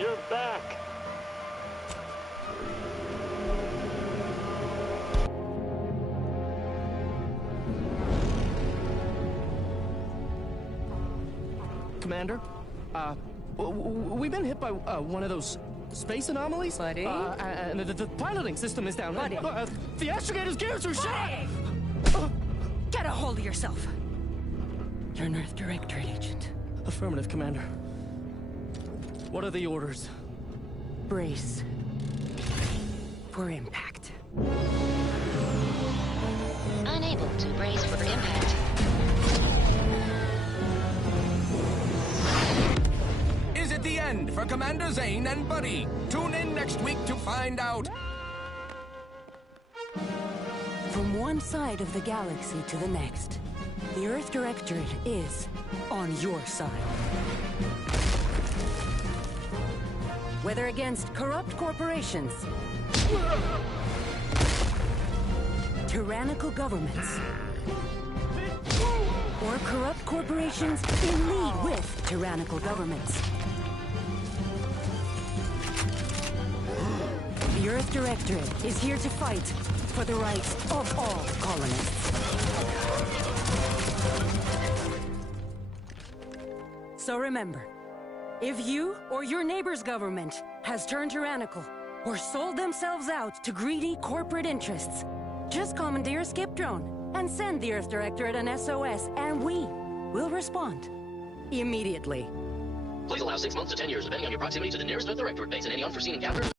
You're back. Commander, we've been hit by one of those space anomalies. Buddy? And the piloting system is down. Buddy? The astrogator's gears are shot! Get a hold of yourself. You're an Earth Directorate agent. Affirmative, Commander. What are the orders? Brace for impact. Unable to brace for impact. Is it the end for Commander Zane and Buddy? Tune in next week to find out. From one side of the galaxy to the next, the Earth Directorate is on your side. Whether against corrupt corporations, tyrannical governments, or corrupt corporations in league with tyrannical governments, the Earth Directorate is here to fight for the rights of all colonists. So remember, if you or your neighbor's government has turned tyrannical or sold themselves out to greedy corporate interests, just commandeer a skip drone and send the Earth Directorate an SOS, and we will respond immediately. Please allow 6 months to 10 years, depending on your proximity to the nearest Earth Directorate base and any unforeseen encounters.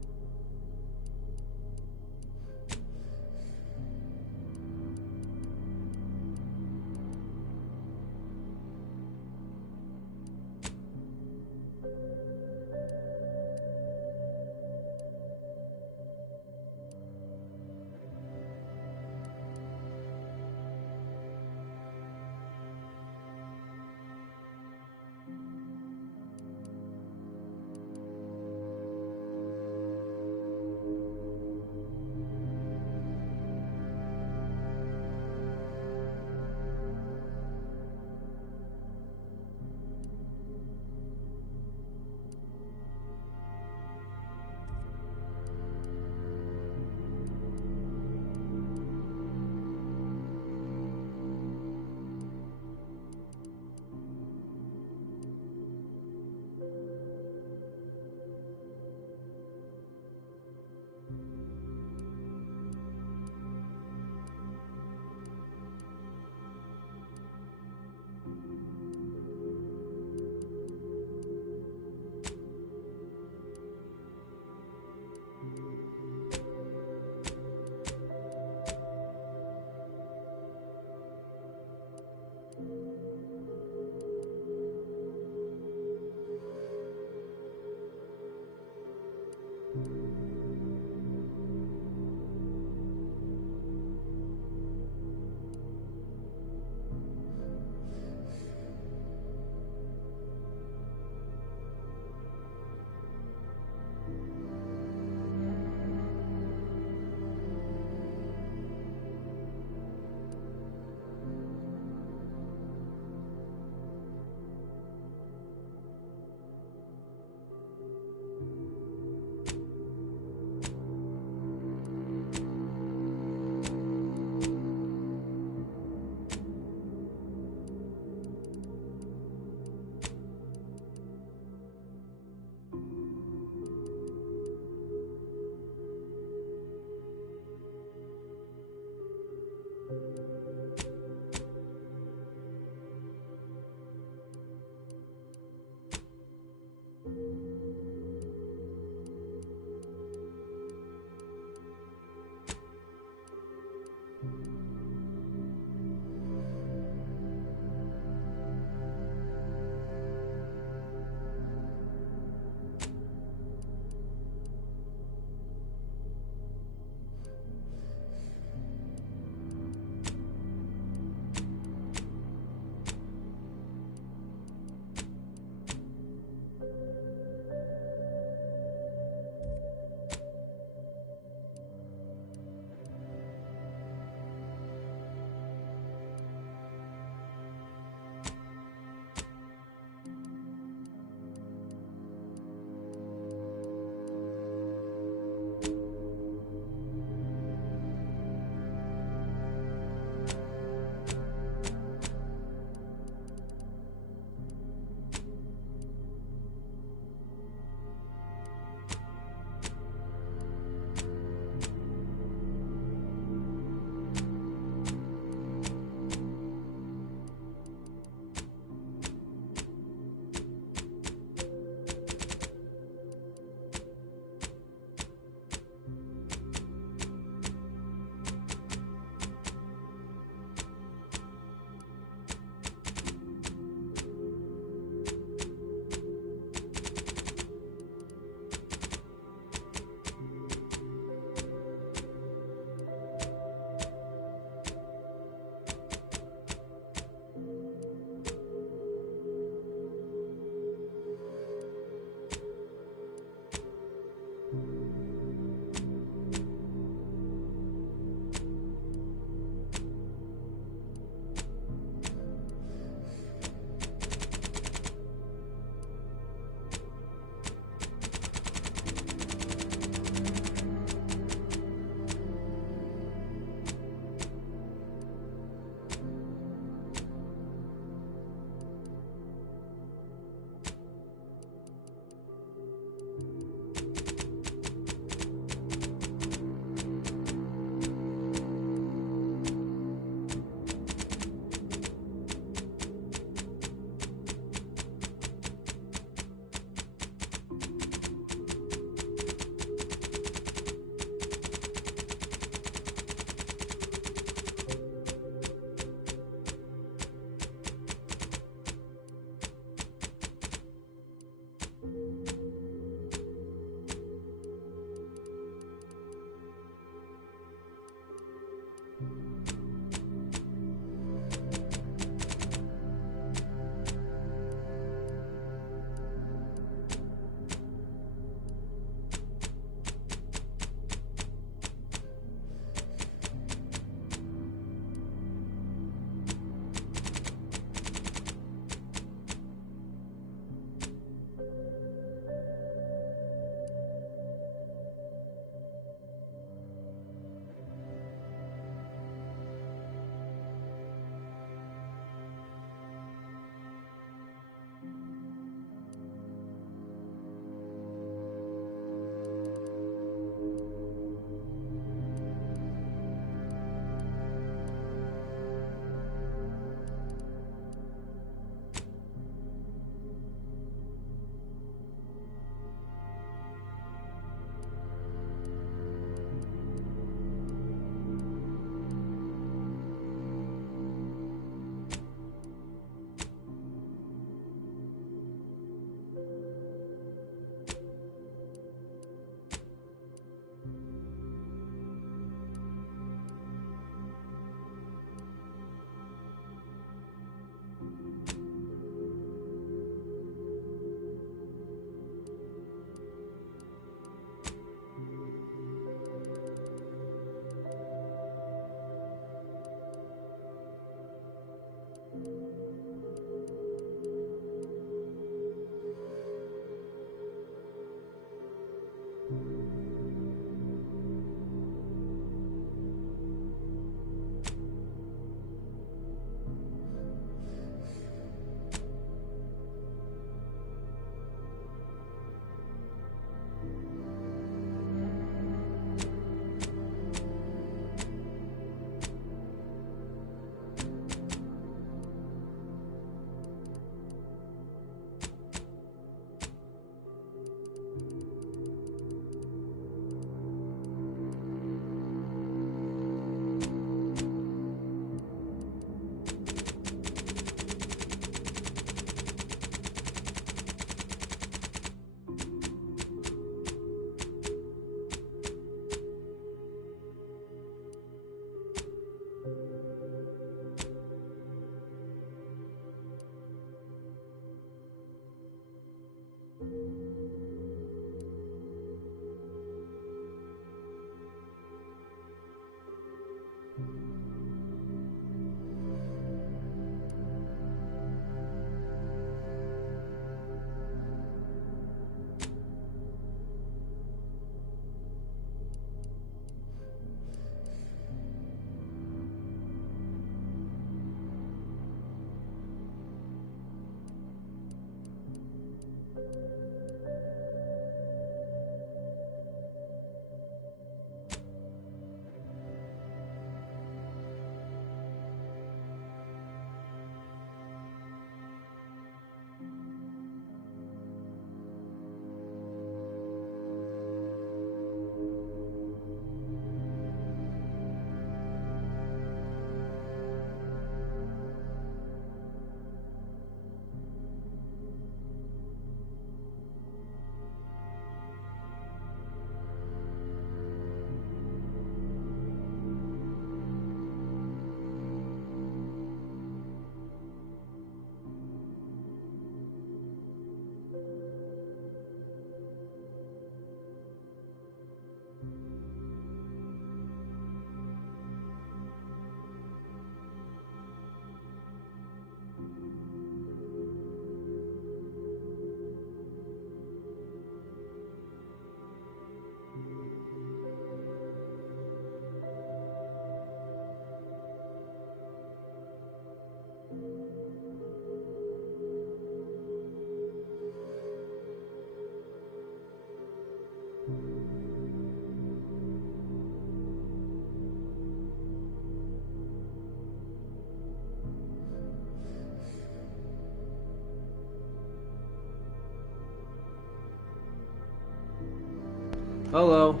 Hello.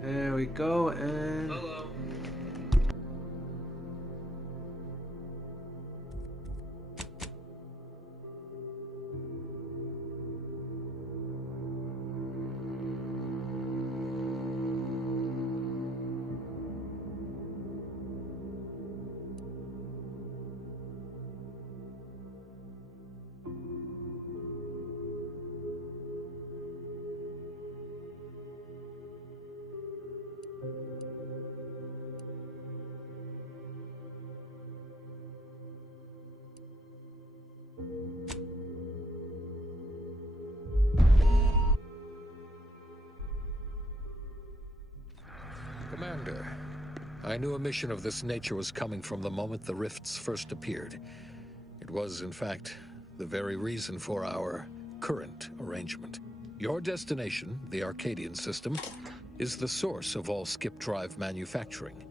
There we go, and... Hello. Commander, I knew a mission of this nature was coming from the moment the rifts first appeared. It was, in fact, the very reason for our current arrangement. Your destination, the Arcadian system, is the source of all skip drive manufacturing.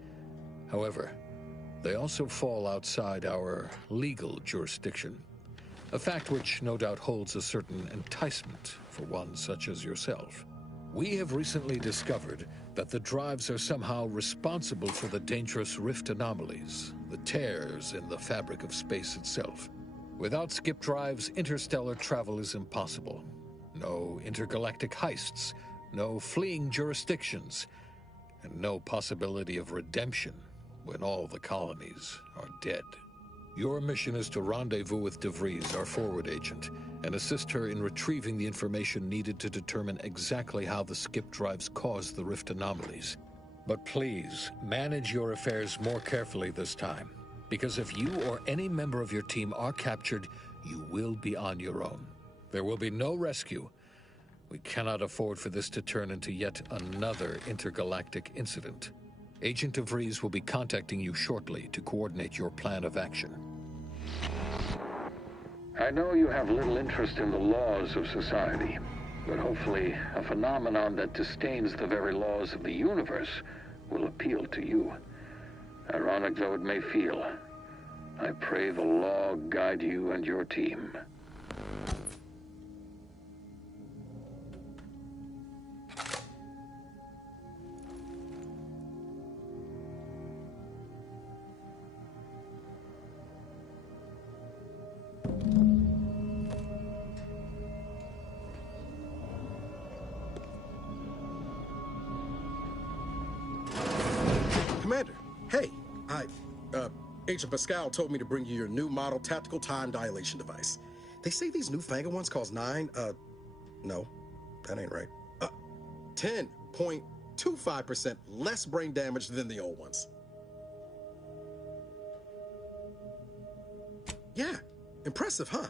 However, they also fall outside our legal jurisdiction, a fact which no doubt holds a certain enticement for one such as yourself. We have recently discovered that the drives are somehow responsible for the dangerous rift anomalies, the tears in the fabric of space itself. Without skip drives, interstellar travel is impossible. No intergalactic heists, no fleeing jurisdictions, and no possibility of redemption when all the colonies are dead. Your mission is to rendezvous with DeVries, our forward agent, and assist her in retrieving the information needed to determine exactly how the skip drives cause the rift anomalies. But please, manage your affairs more carefully this time, because if you or any member of your team are captured, you will be on your own. There will be no rescue. We cannot afford for this to turn into yet another intergalactic incident. Agent DeVries will be contacting you shortly to coordinate your plan of action. I know you have little interest in the laws of society, but hopefully a phenomenon that disdains the very laws of the universe will appeal to you. Ironic though it may feel, I pray the law guide you and your team. Commander, hey, Agent Pascal told me to bring you your new model tactical time dilation device. They say these newfangled ones cause no, that ain't right. 10.25% less brain damage than the old ones. Yeah, impressive, huh?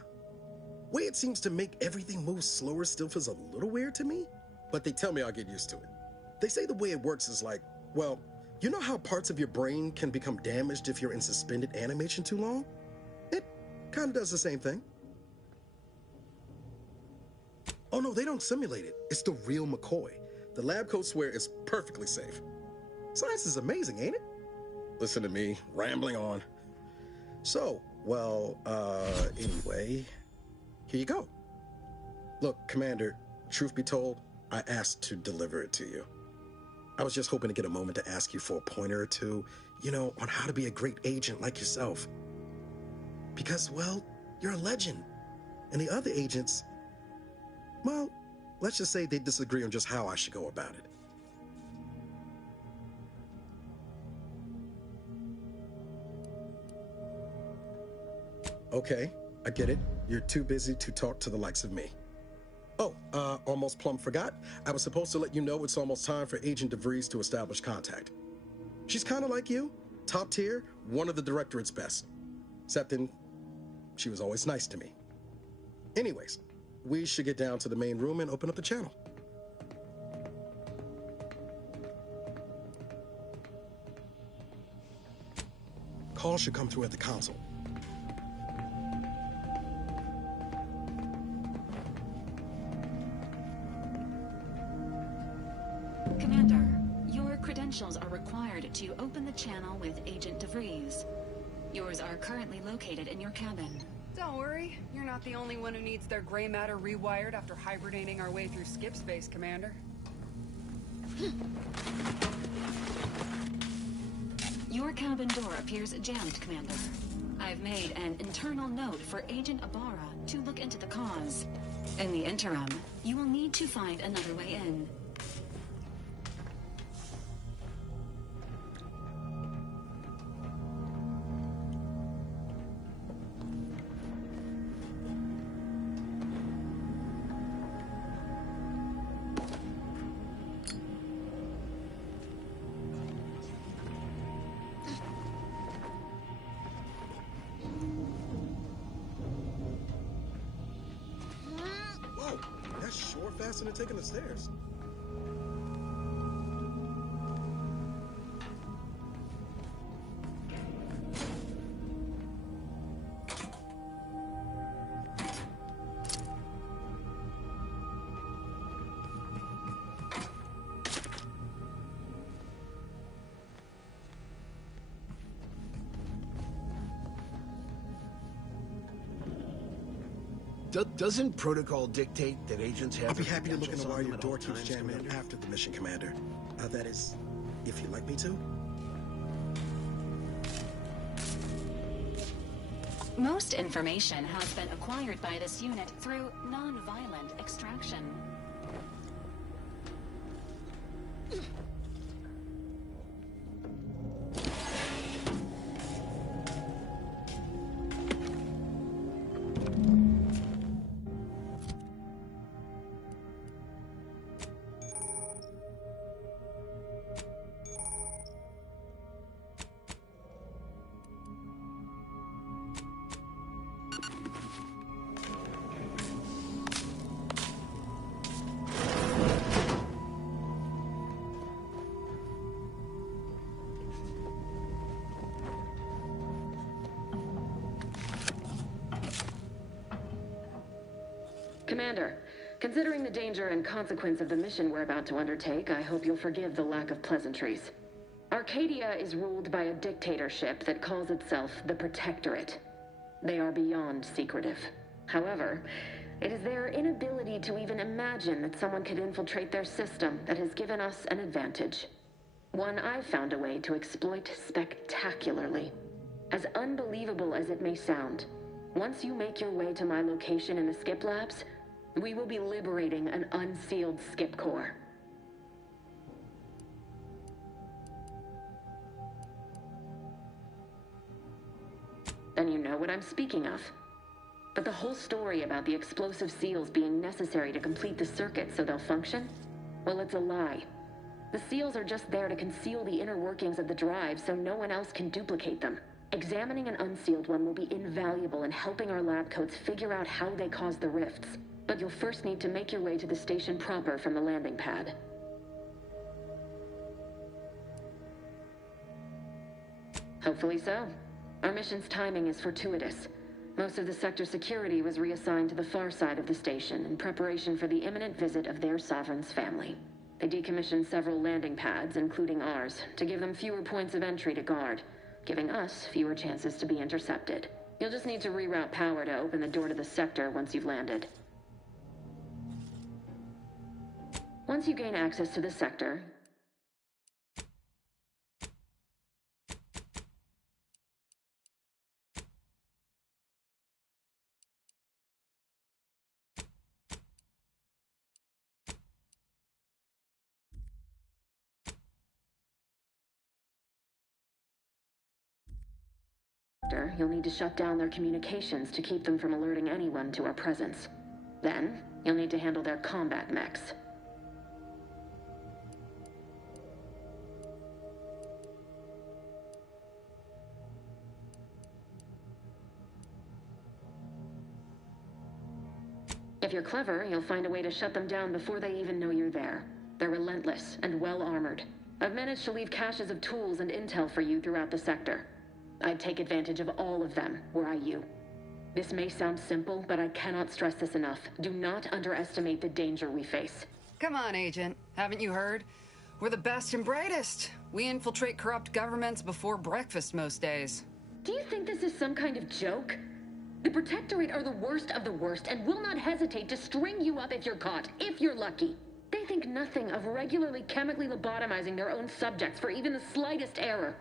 Way it seems to make everything move slower still feels a little weird to me, but they tell me I'll get used to it. They say the way it works is like, well, you know how parts of your brain can become damaged if you're in suspended animation too long? It Kinda does the same thing. Oh no, they don't simulate it. It's the real McCoy. The lab coats swear it's perfectly safe. Science is amazing, ain't it? Listen to me, rambling on. So, well, anyway, here you go. Look, Commander, truth be told, I asked to deliver it to you. I was just hoping to get a moment to ask you for a pointer or two, you know, on how to be a great agent like yourself. Because, well, you're a legend. And the other agents, well, let's just say they disagree on just how I should go about it. Okay, I get it. You're too busy to talk to the likes of me. Oh, almost plumb forgot. I was supposed to let you know it's almost time for Agent DeVries to establish contact. She's kind of like you, top tier, one of the Directorate's best. Except she was always nice to me. Anyways, we should get down to the main room and open up the channel. Call should come through at the console. Commander, your credentials are required to open the channel with Agent DeVries. Yours are currently located in your cabin. Don't worry, you're not the only one who needs their gray matter rewired after hibernating our way through skip space, Commander. Your cabin door appears jammed, Commander. I've made an internal note for Agent Ibarra to look into the cause. In the interim, you will need to find another way in. Faster than taking the stairs. Doesn't protocol dictate that agents have... I'll be happy to look into why your door keeps jamming after the mission, Commander. That is, if you'd like me to. Most information has been acquired by this unit through non-violent extraction. Commander, considering the danger and consequence of the mission we're about to undertake, I hope you'll forgive the lack of pleasantries. Arcadia is ruled by a dictatorship that calls itself the Protectorate. They are beyond secretive. However, it is their inability to even imagine that someone could infiltrate their system that has given us an advantage. One I've found a way to exploit spectacularly. As unbelievable as it may sound, once you make your way to my location in the Skip Labs, we will be liberating an unsealed Skip core. Then you know what I'm speaking of. But the whole story about the explosive seals being necessary to complete the circuit so they'll function? Well, it's a lie. The seals are just there to conceal the inner workings of the drive so no one else can duplicate them. Examining an unsealed one will be invaluable in helping our lab coats figure out how they cause the rifts. But you'll first need to make your way to the station proper from the landing pad. Hopefully so. Our mission's timing is fortuitous. Most of the sector security was reassigned to the far side of the station in preparation for the imminent visit of their sovereign's family. They decommissioned several landing pads, including ours, to give them fewer points of entry to guard, giving us fewer chances to be intercepted. You'll just need to reroute power to open the door to the sector once you've landed. Once you gain access to the sector, you'll need to shut down their communications to keep them from alerting anyone to our presence. Then, you'll need to handle their combat mechs. If you're clever, you'll find a way to shut them down before they even know you're there. They're relentless and well-armored. I've managed to leave caches of tools and intel for you throughout the sector. I'd take advantage of all of them, were I you. This may sound simple, but I cannot stress this enough. Do not underestimate the danger we face. Come on, Agent. Haven't you heard? We're the best and brightest. We infiltrate corrupt governments before breakfast most days. Do you think this is some kind of joke? The Protectorate are the worst of the worst and will not hesitate to string you up if you're caught, if you're lucky. They think nothing of regularly chemically lobotomizing their own subjects for even the slightest error.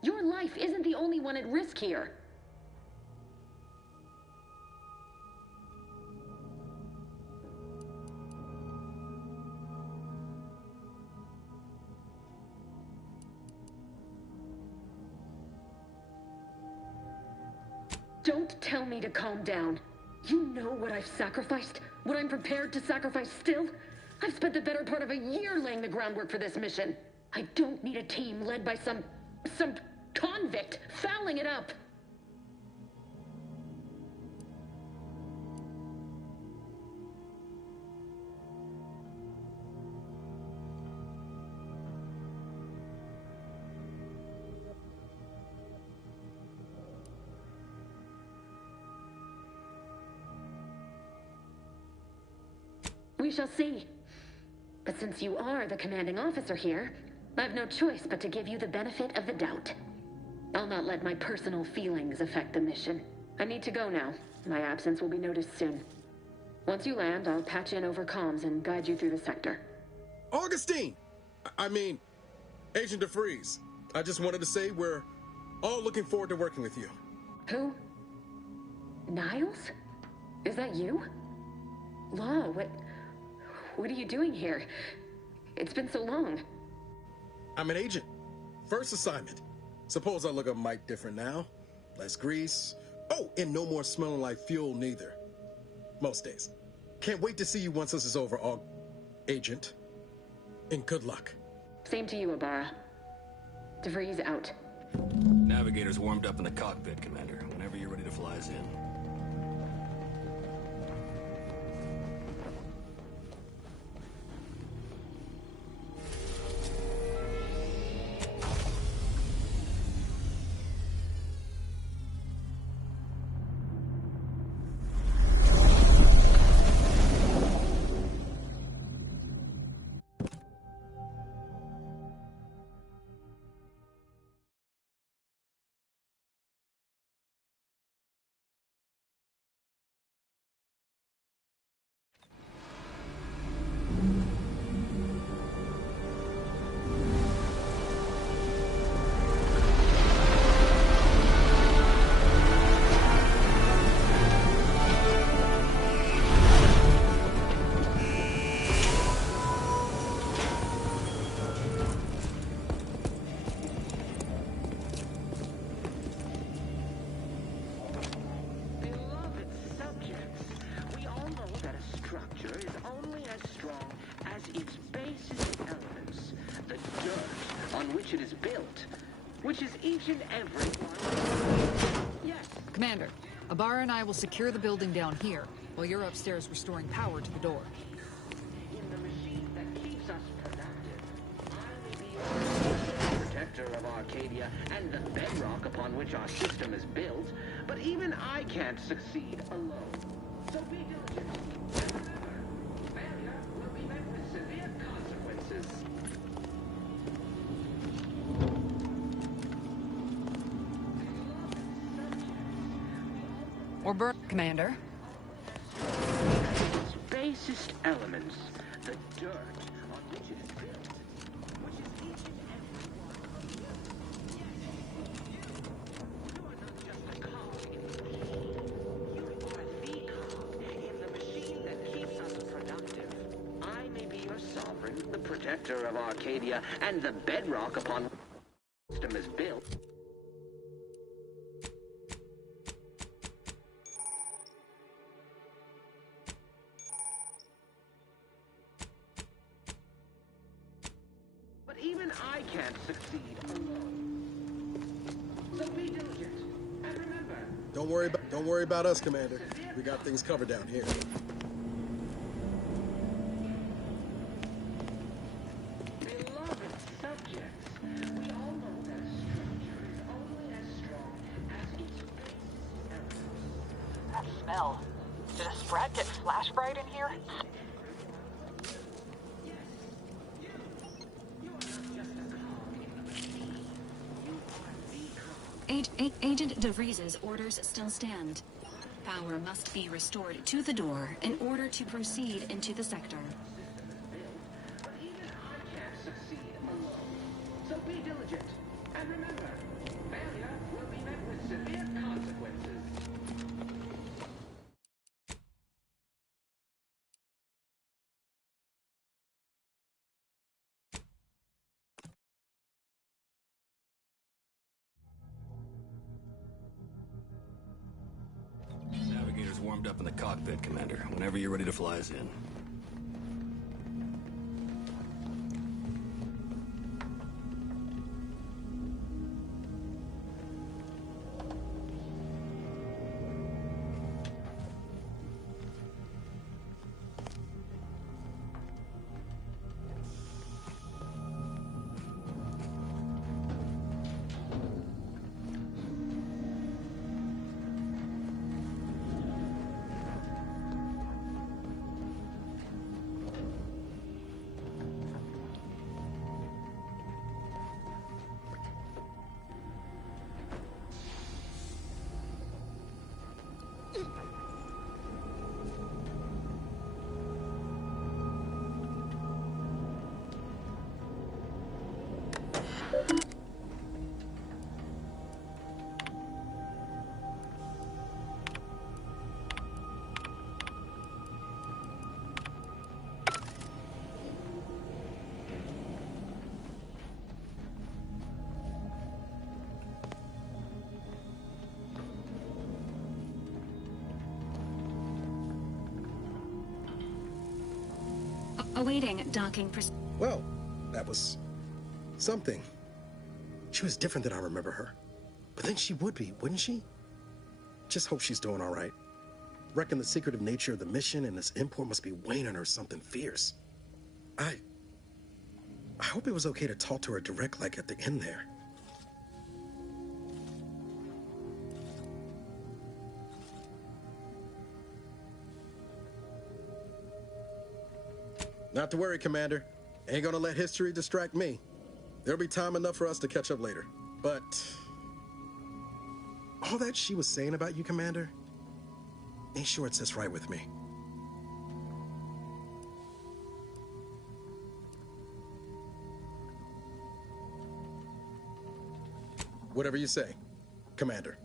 Your life isn't the only one at risk here. Don't tell me to calm down. You know what I've sacrificed? What I'm prepared to sacrifice still? I've spent the better part of a year laying the groundwork for this mission. I don't need a team led by some convict fouling it up. We shall see. But since you are the commanding officer here, I've no choice but to give you the benefit of the doubt. I'll not let my personal feelings affect the mission. I need to go now. My absence will be noticed soon. Once you land, I'll patch in over comms and guide you through the sector. Augustine! I mean, Agent DeFreeze. I just wanted to say we're all looking forward to working with you. Who? Niles? Is that you? Law, what are you doing here? It's been so long. I'm an agent. First assignment. Suppose I look a mite different now. Less grease. Oh, and no more smelling like fuel neither. Most days. Can't wait to see you once this is over, Agent. And good luck. Same to you, Abara. DeVries out. Navigator's warmed up in the cockpit, Commander. Whenever you're ready to fly us in. It is built, which is each and every one. Yes. Commander, Abara and I will secure the building down here, while you're upstairs restoring power to the door. In the machine that keeps us productive, I may be your protector. protector of Arcadia and the bedrock upon which our system is built, but even I can't succeed alone. So be diligent. And remember, failure will be met with severe consequences. Or burn, Commander. Its basest elements, the dirt on which it is built, which is each and every one of you. Yes, you are not just a cog in the machine. You are the cog in the machine that keeps us productive. I may be your sovereign, the protector of Arcadia, and the bedrock upon which the system is built. But even I can't succeed alone. So be diligent. And remember, Don't worry about us, Commander. We got things covered down here. beloved subjects, we all know that a structure is only as strong as its basest elements. That smell. Did a Sprat get flash fried in here? Agent DeVries's orders still stand. Power must be restored to the door in order to proceed into the sector. But even I can't succeed alone. So be diligent. And remember, failure will be met with severe consequences. Navigator's warmed up in the cockpit, Commander. Whenever you're ready to fly us in. Awaiting docking. Well, that was something. She was different than I remember her. But then she would be, wouldn't she? Just hope she's doing all right. Reckon the secretive nature of the mission and this import must be weighing on her something fierce. I hope it was okay to talk to her direct like at the end there. Not to worry, Commander. Ain't gonna let history distract me. There'll be time enough for us to catch up later. But all that she was saying about you, Commander, ain't sure it sits right with me. Whatever you say, Commander.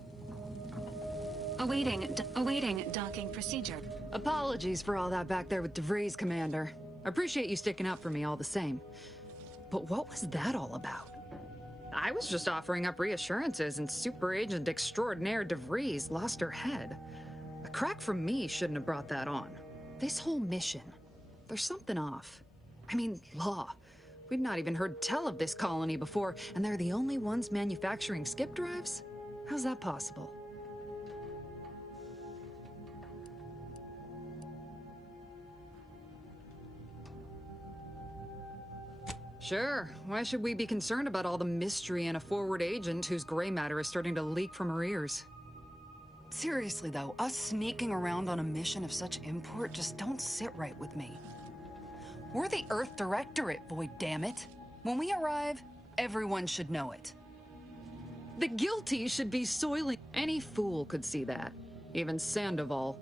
Awaiting docking procedure. Apologies for all that back there with DeVries, Commander. I appreciate you sticking up for me all the same. But what was that all about? I was just offering up reassurances and Super Agent Extraordinaire DeVries lost her head. A crack from me shouldn't have brought that on. This whole mission, there's something off. I mean, law. We'd not even heard tell of this colony before, and they're the only ones manufacturing skip drives? How's that possible? Sure. Why should we be concerned about all the mystery and a forward agent whose gray matter is starting to leak from her ears? Seriously though, us sneaking around on a mission of such import just don't sit right with me. We're the Earth Directorate, Void, damn it. When we arrive, everyone should know it. The guilty should be soiling. Any fool could see that. Even Sandoval.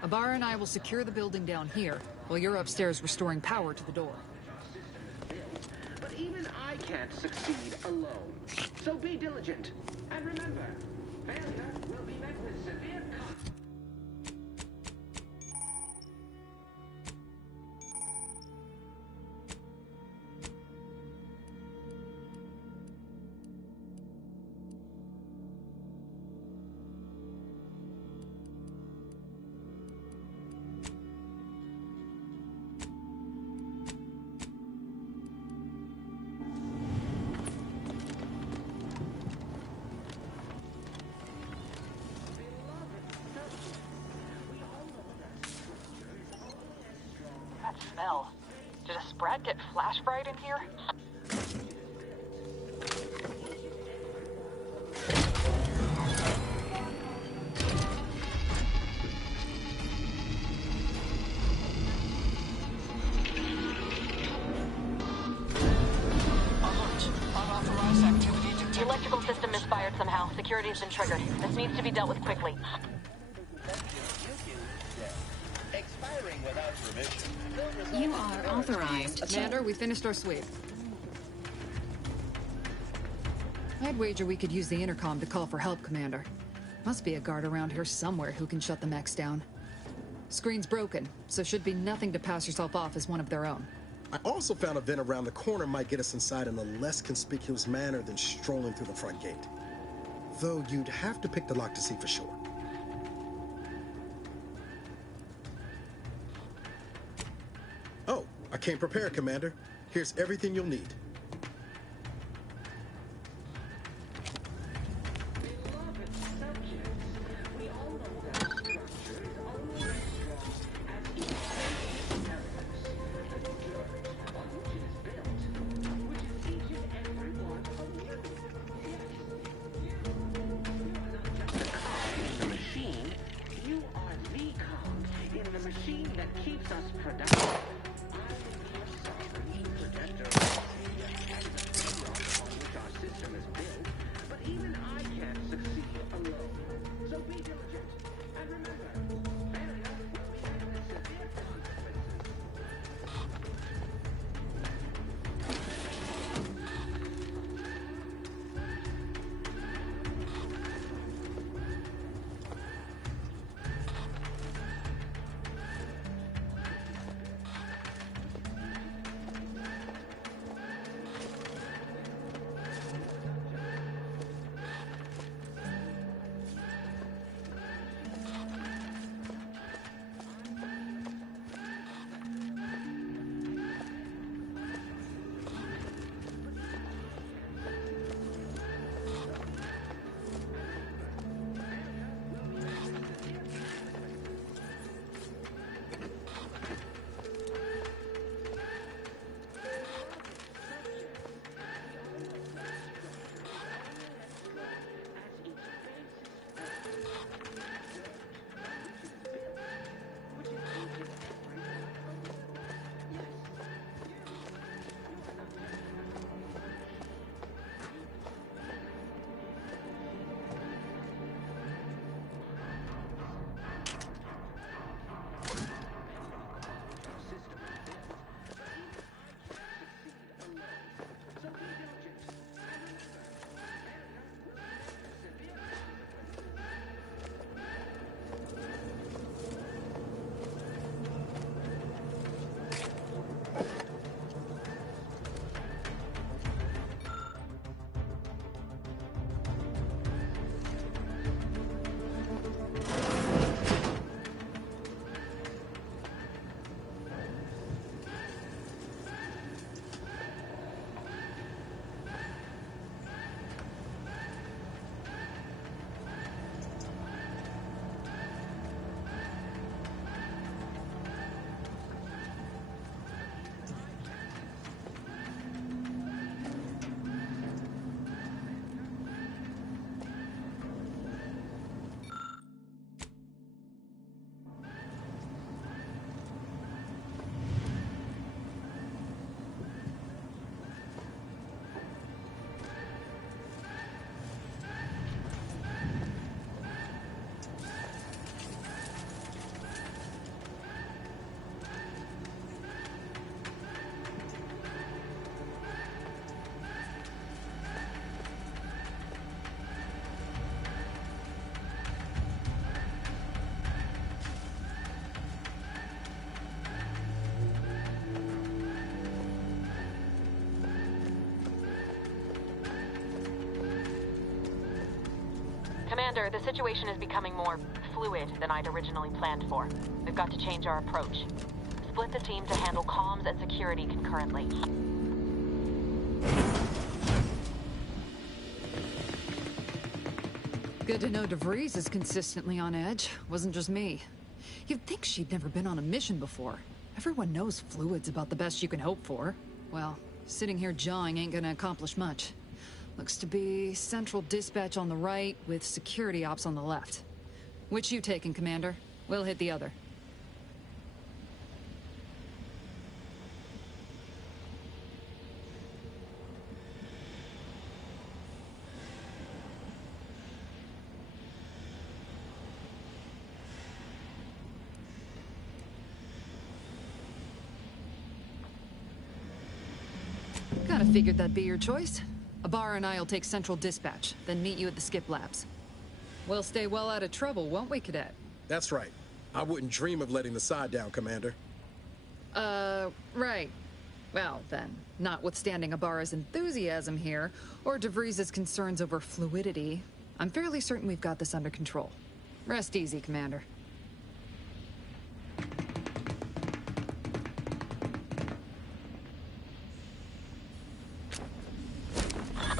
Abara and I will secure the building down here, while you're upstairs restoring power to the door. But even I can't succeed alone. So be diligent. And remember, failure will be met with severe consequences. Smell. Did a Sprat get flash fried in here? Unauthorized activity detected. The electrical system misfired somehow. Security has been triggered. This needs to be dealt with quickly. You are authorized. Commander, we finished our sweep. I'd wager we could use the intercom to call for help, Commander. Must be a guard around here somewhere who can shut the mechs down. Screen's broken, so should be nothing to pass yourself off as one of their own. I also found a vent around the corner might get us inside in a less conspicuous manner than strolling through the front gate. Though you'd have to pick the lock to see for sure. Oh, I came prepared, Commander. Here's everything you'll need. Commander, the situation is becoming more fluid than I'd originally planned for. We've got to change our approach. Split the team to handle comms and security concurrently. Good to know DeVries is consistently on edge. Wasn't just me. You'd think she'd never been on a mission before. Everyone knows fluid's about the best you can hope for. Well, sitting here jawing ain't gonna accomplish much. Looks to be Central Dispatch on the right with security ops on the left. Which you taking, Commander? We'll hit the other. Kinda figured that'd be your choice. Ibarra and I'll take Central Dispatch, then meet you at the Skip Labs. We'll stay well out of trouble, won't we, Cadet? That's right. I wouldn't dream of letting the side down, Commander. Right. Well, then, notwithstanding Ibarra's enthusiasm here, or DeVries' concerns over fluidity, I'm fairly certain we've got this under control. Rest easy, Commander.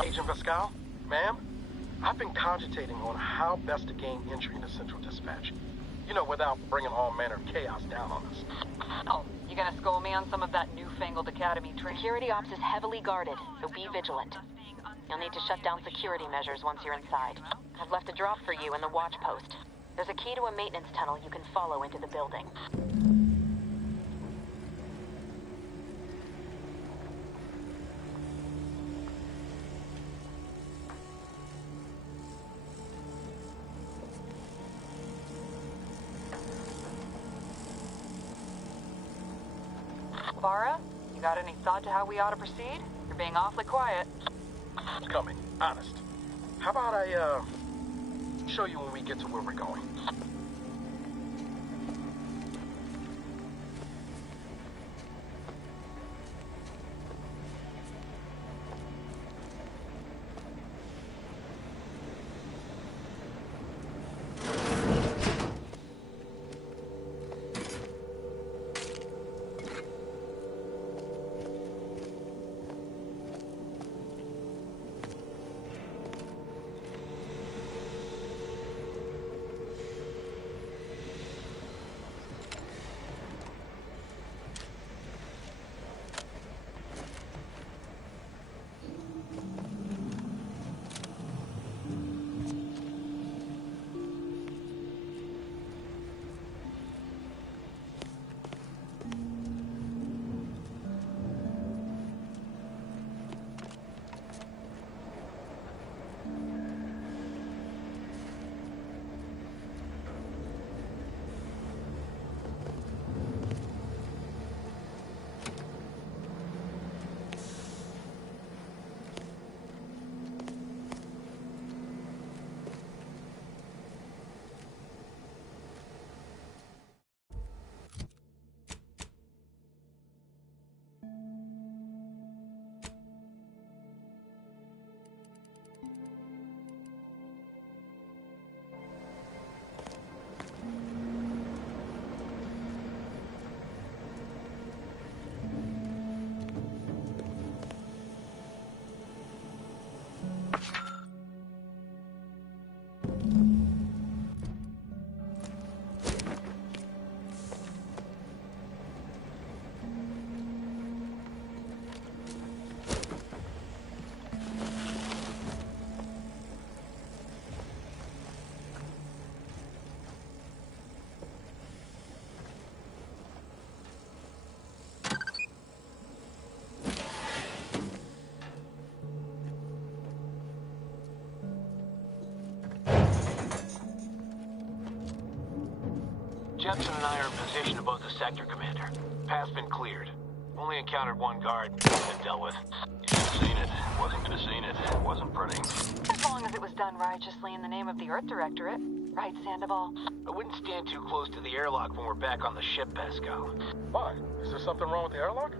Agent Pascal, ma'am, I've been cogitating on how best to gain entry into Central Dispatch. You know, without bringing all manner of chaos down on us. Oh, you gonna school me on some of that newfangled academy training? Security ops is heavily guarded, so be vigilant. You'll need to shut down security measures once you're inside. I've left a drop for you in the watch post. There's a key to a maintenance tunnel you can follow into the building. Ibarra, you got any thought to how we ought to proceed? You're being awfully quiet. It's coming, honest. How about I, show you when we get to where we're going? Jensen and I are in position above the sector, Commander. Path's been cleared. Only encountered one guard. Been dealt with. You should have seen it. Wasn't gonna seen it. Wasn't pretty. As long as it was done righteously in the name of the Earth Directorate. Right, Sandoval? I wouldn't stand too close to the airlock when we're back on the ship, Pascal. Why? Is there something wrong with the airlock?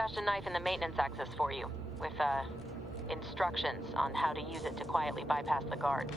stashed a knife in the maintenance access for you, with, instructions on how to use it to quietly bypass the guards.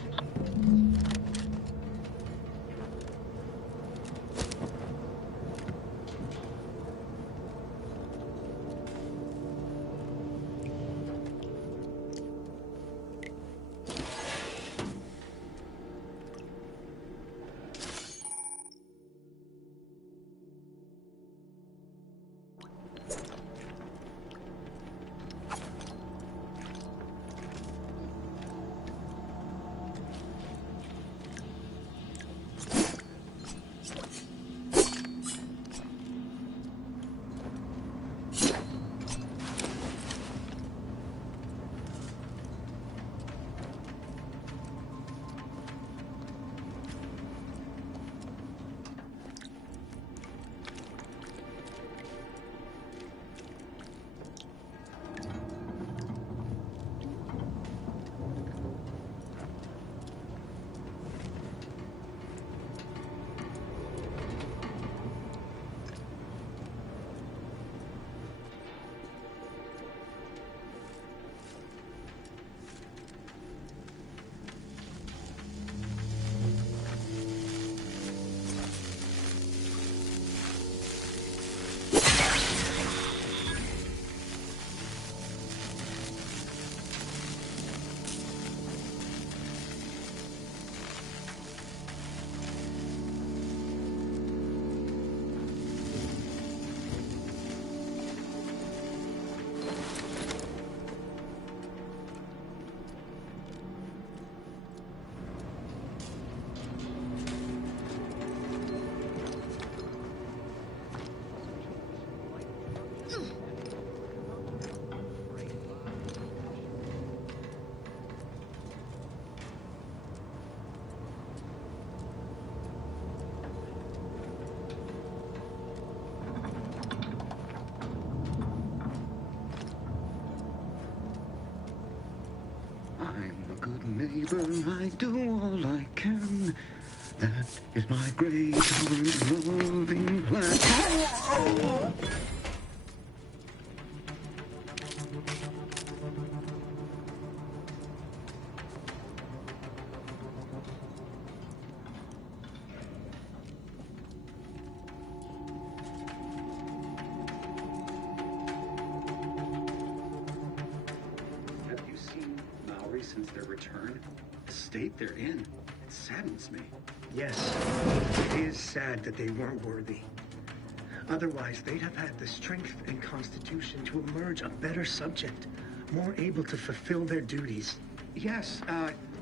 Neighbor, I do all I can. That is my great loving plan. Oh! Have you seen Maori since their return? The state they're in, it saddens me. Yes, it is sad that they weren't worthy. Otherwise, they'd have had the strength and constitution to emerge a better subject, more able to fulfill their duties. Yes,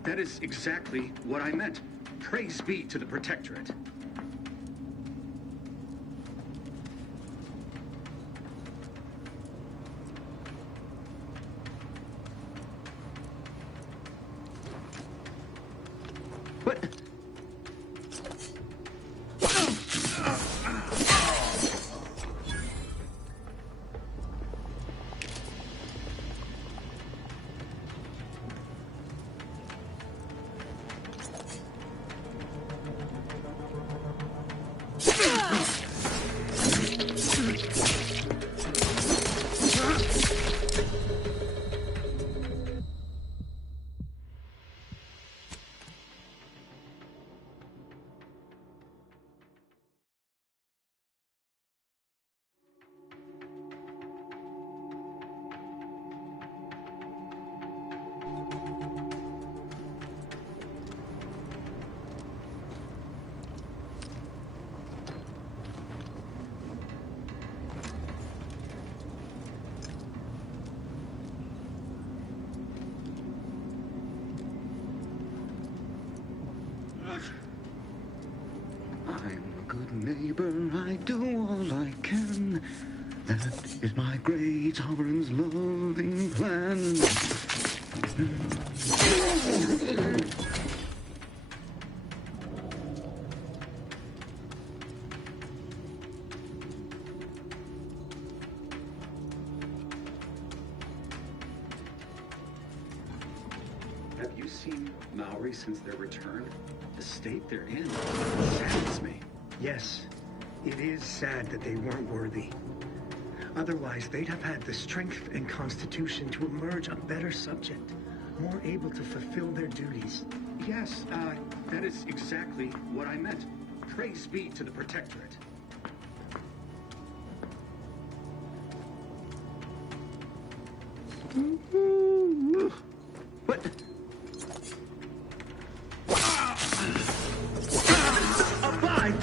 that is exactly what I meant. Praise be to the Protectorate. I'm a good neighbor, I do all I can. That is my great sovereign's loving plan. Have you seen Maori since their return? The state they're in saddens me. Yes, it is sad that they weren't worthy. Otherwise, they'd have had the strength and constitution to emerge a better subject, more able to fulfill their duties. Yes, that is exactly what I meant. Praise be to the Protectorate. What? Abide!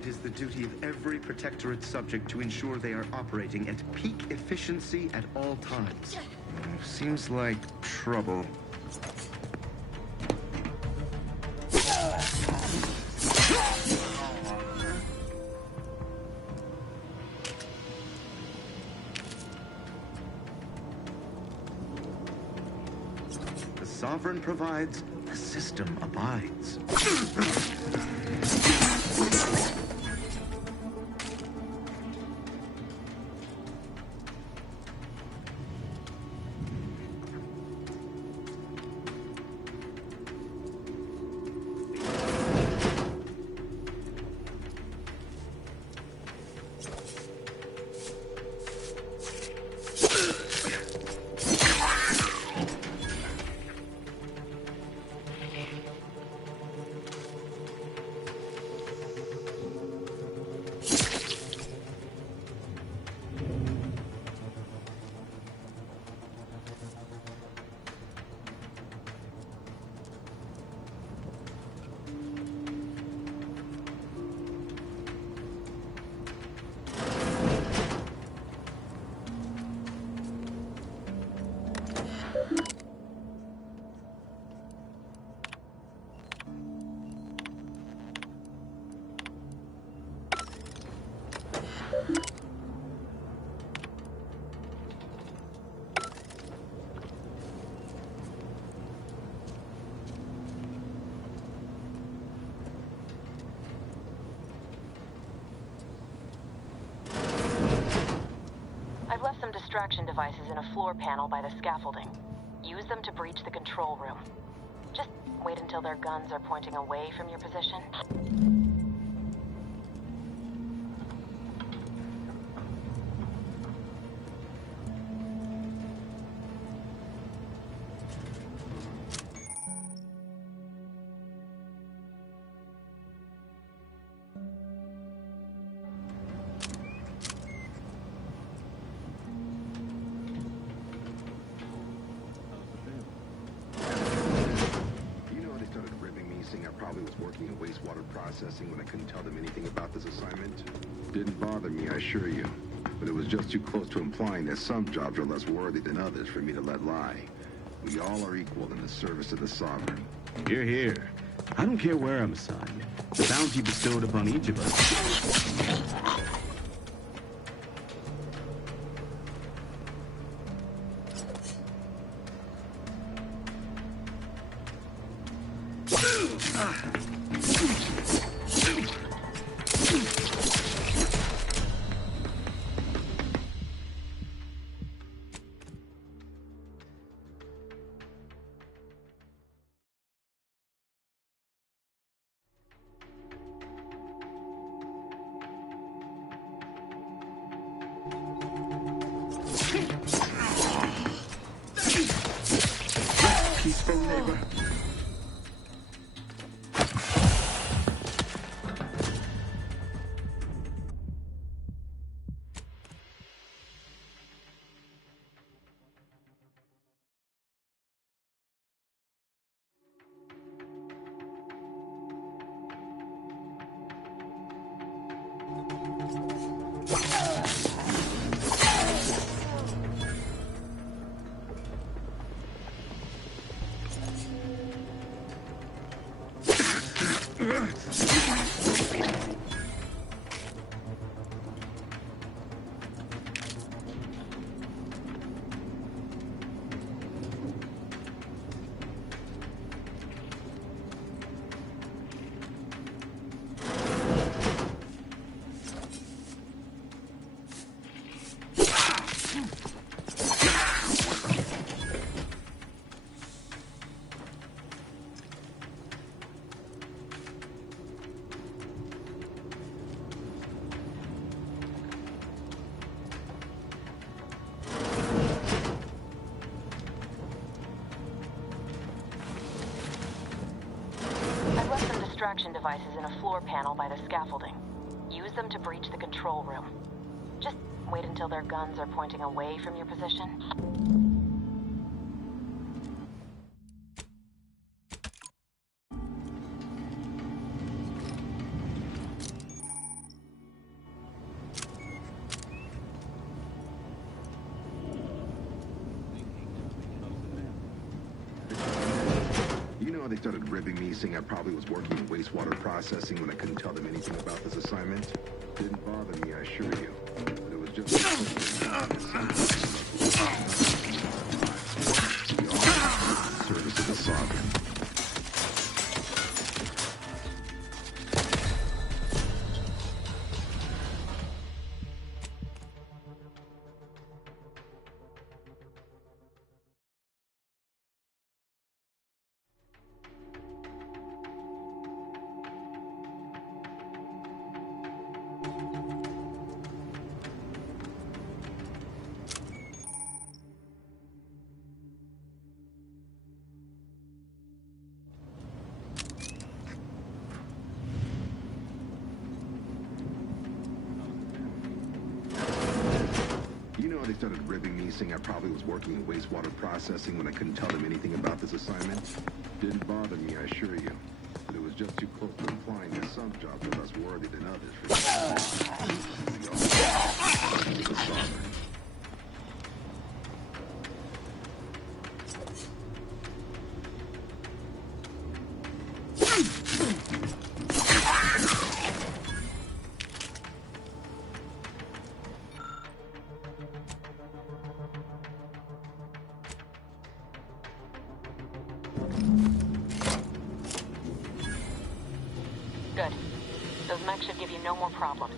It is the duty of every Protectorate subject to ensure they are operating at peak efficiency at all times. Seems like trouble. The Sovereign provides, the system abides. I've left some distraction devices in a floor panel by the scaffolding. Use them to breach the control room. Just wait until their guns are pointing away from your position. Processing when I couldn't tell them anything about this assignment. Didn't bother me, I assure you. But it was just too close to implying that some jobs are less worthy than others for me to let lie. We all are equal in the service of the Sovereign. Hear, hear. I don't care where I'm assigned. The bounty bestowed upon each of us. Peaceful neighbor. Distraction devices in a floor panel by the scaffolding. Use them to breach the control room. Just wait until their guns are pointing away from your position. They started ribbing me, saying I probably was working in wastewater processing when I couldn't tell them anything about this assignment. Didn't bother me, I assure you. But it was just... service of the Sovereign. They started ribbing me, saying I probably was working in wastewater processing when I couldn't tell them anything about this assignment. Didn't bother me, I assure you. But it was just too close to implying that some jobs are less worthy than others. The Sovereign. Good. Those mechs should give you no more problems.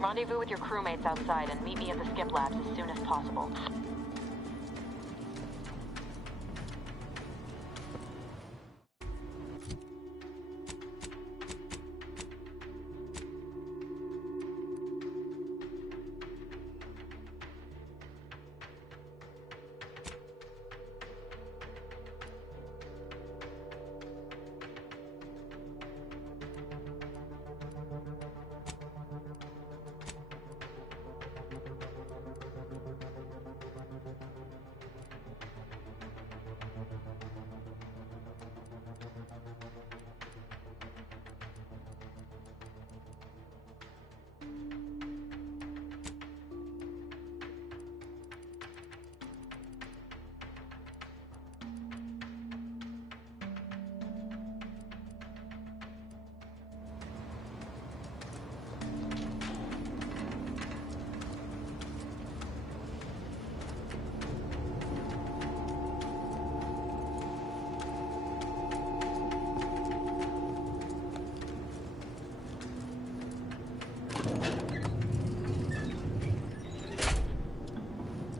Rendezvous with your crewmates outside and meet me at the skip labs as soon as possible.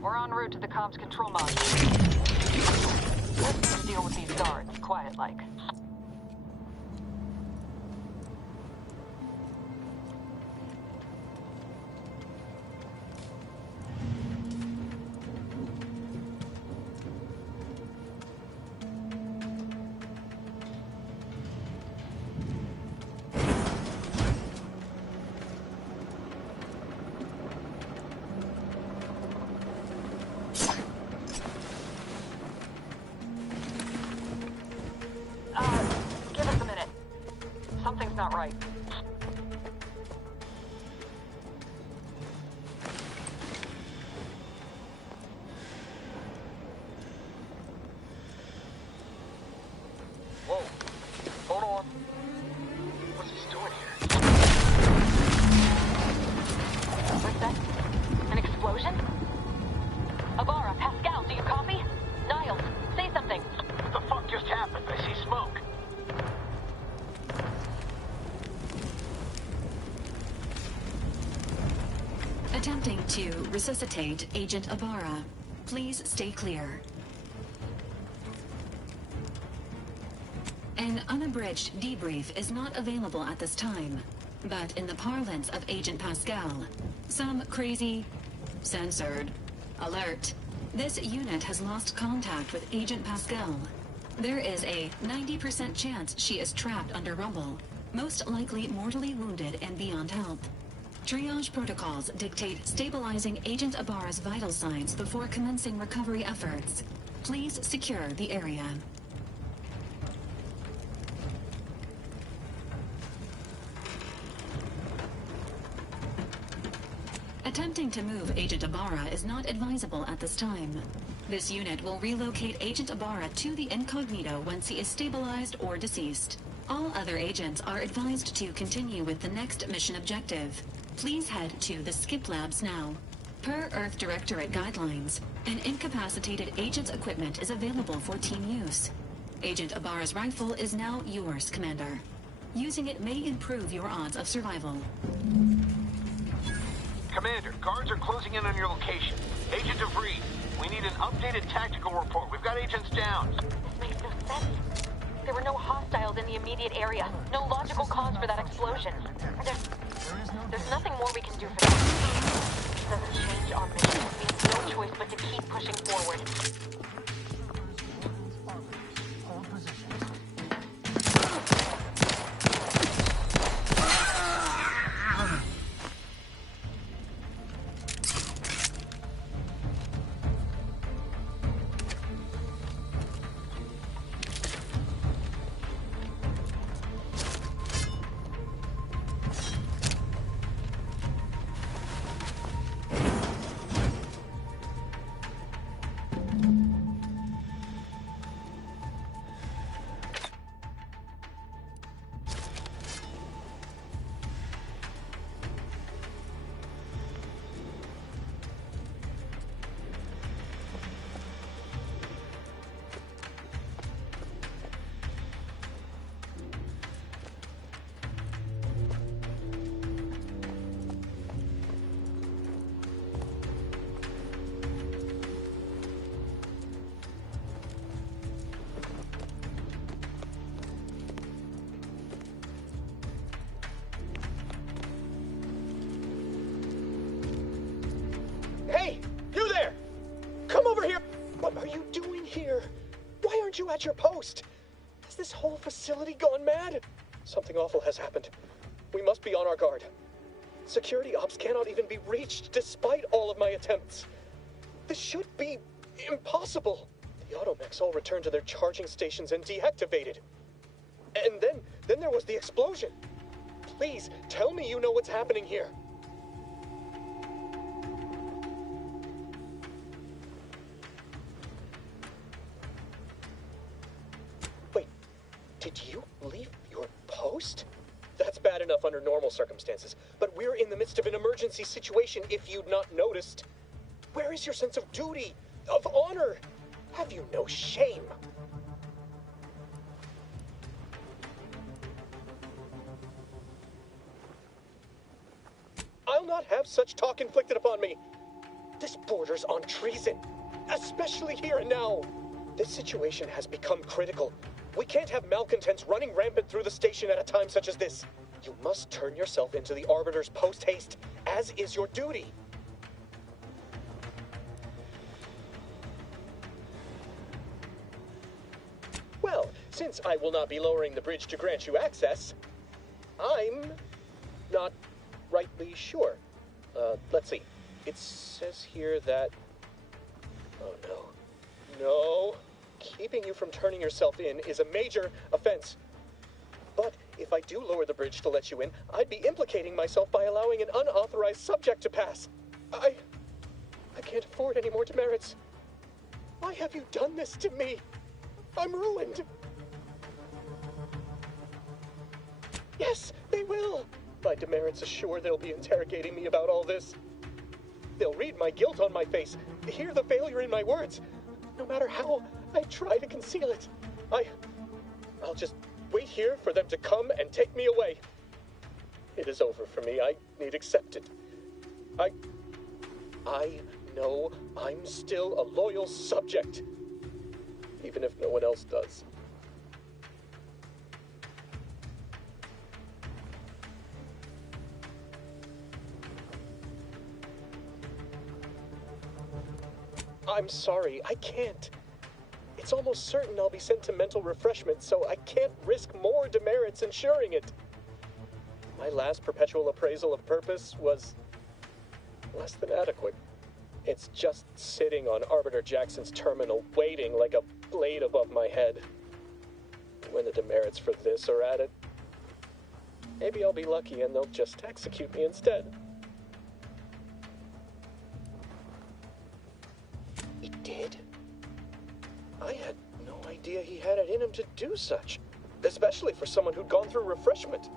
We're en route to the comms control module. Let's need to deal with these guards, quiet-like. Give us a minute. Something's not right. Whoa. Hold on. to resuscitate Agent Ibarra. Please stay clear. An unabridged debrief is not available at this time, but in the parlance of Agent Pascal, some crazy, censored, alert. This unit has lost contact with Agent Pascal. There is a 90% chance she is trapped under rubble, most likely mortally wounded and beyond help. Triage protocols dictate stabilizing Agent Ibarra's vital signs before commencing recovery efforts. Please secure the area. Attempting to move Agent Ibarra is not advisable at this time. This unit will relocate Agent Ibarra to the Incognito once he is stabilized or deceased. All other agents are advised to continue with the next mission objective. Please head to the Skip Labs now. Per Earth Directorate guidelines, an incapacitated agent's equipment is available for team use. Agent Ibarra's rifle is now yours, Commander. Using it may improve your odds of survival. Commander, guards are closing in on your location. Agent DeVries, we need an updated tactical report. We've got agents down. This makes no sense. There were no hostiles in the immediate area. No logical cause for that explosion. There's nothing more we can do for that. It doesn't change our mission. We have no choice but to keep pushing forward. You at your post? Has this whole facility gone mad? Something awful has happened. We must be on our guard. Security ops cannot even be reached despite all of my attempts. This should be impossible. The automechs all returned to their charging stations and deactivated. And then there was the explosion. Please, tell me you know what's happening here. Did you leave your post? That's bad enough under normal circumstances, but we're in the midst of an emergency situation if you'd not noticed. Where is your sense of duty, of honor? Have you no shame? I'll not have such talk inflicted upon me. This borders on treason, especially here and now. This situation has become critical. We can't have malcontents running rampant through the station at a time such as this. You must turn yourself into the Arbiters post-haste, as is your duty. Well, since I will not be lowering the bridge to grant you access, I'm not rightly sure. Let's see. It says here that... Oh, no. No. Keeping you from turning yourself in is a major offense. But if I do lower the bridge to let you in, I'd be implicating myself by allowing an unauthorized subject to pass. I can't afford any more demerits. Why have you done this to me? I'm ruined. Yes, they will. My demerits assure they'll be interrogating me about all this. They'll read my guilt on my face, hear the failure in my words. No matter how I try to conceal it, I'll just wait here for them to come and take me away. It is over for me. I need accepted. I know I'm still a loyal subject, even if no one else does. I'm sorry, I can't. It's almost certain I'll be sent to mental refreshment, so I can't risk more demerits ensuring it. My last perpetual appraisal of purpose was less than adequate. It's just sitting on Arbiter Jackson's terminal, waiting like a blade above my head. When the demerits for this are added, maybe I'll be lucky and they'll just execute me instead. He did? I had no idea he had it in him to do such, especially for someone who'd gone through refreshment.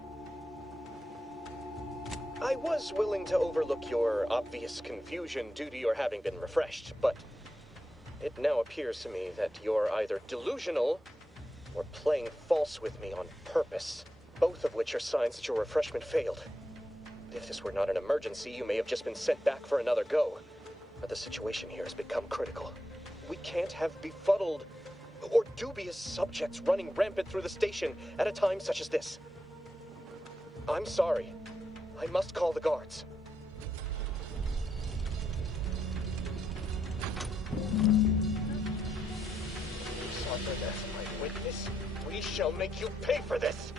I was willing to overlook your obvious confusion due to your having been refreshed, but it now appears to me that you're either delusional or playing false with me on purpose, both of which are signs that your refreshment failed. If this were not an emergency, you may have just been sent back for another go. But the situation here has become critical. We can't have befuddled or dubious subjects running rampant through the station at a time such as this. I'm sorry. I must call the guards. Sovereign as my witness, we shall make you pay for this!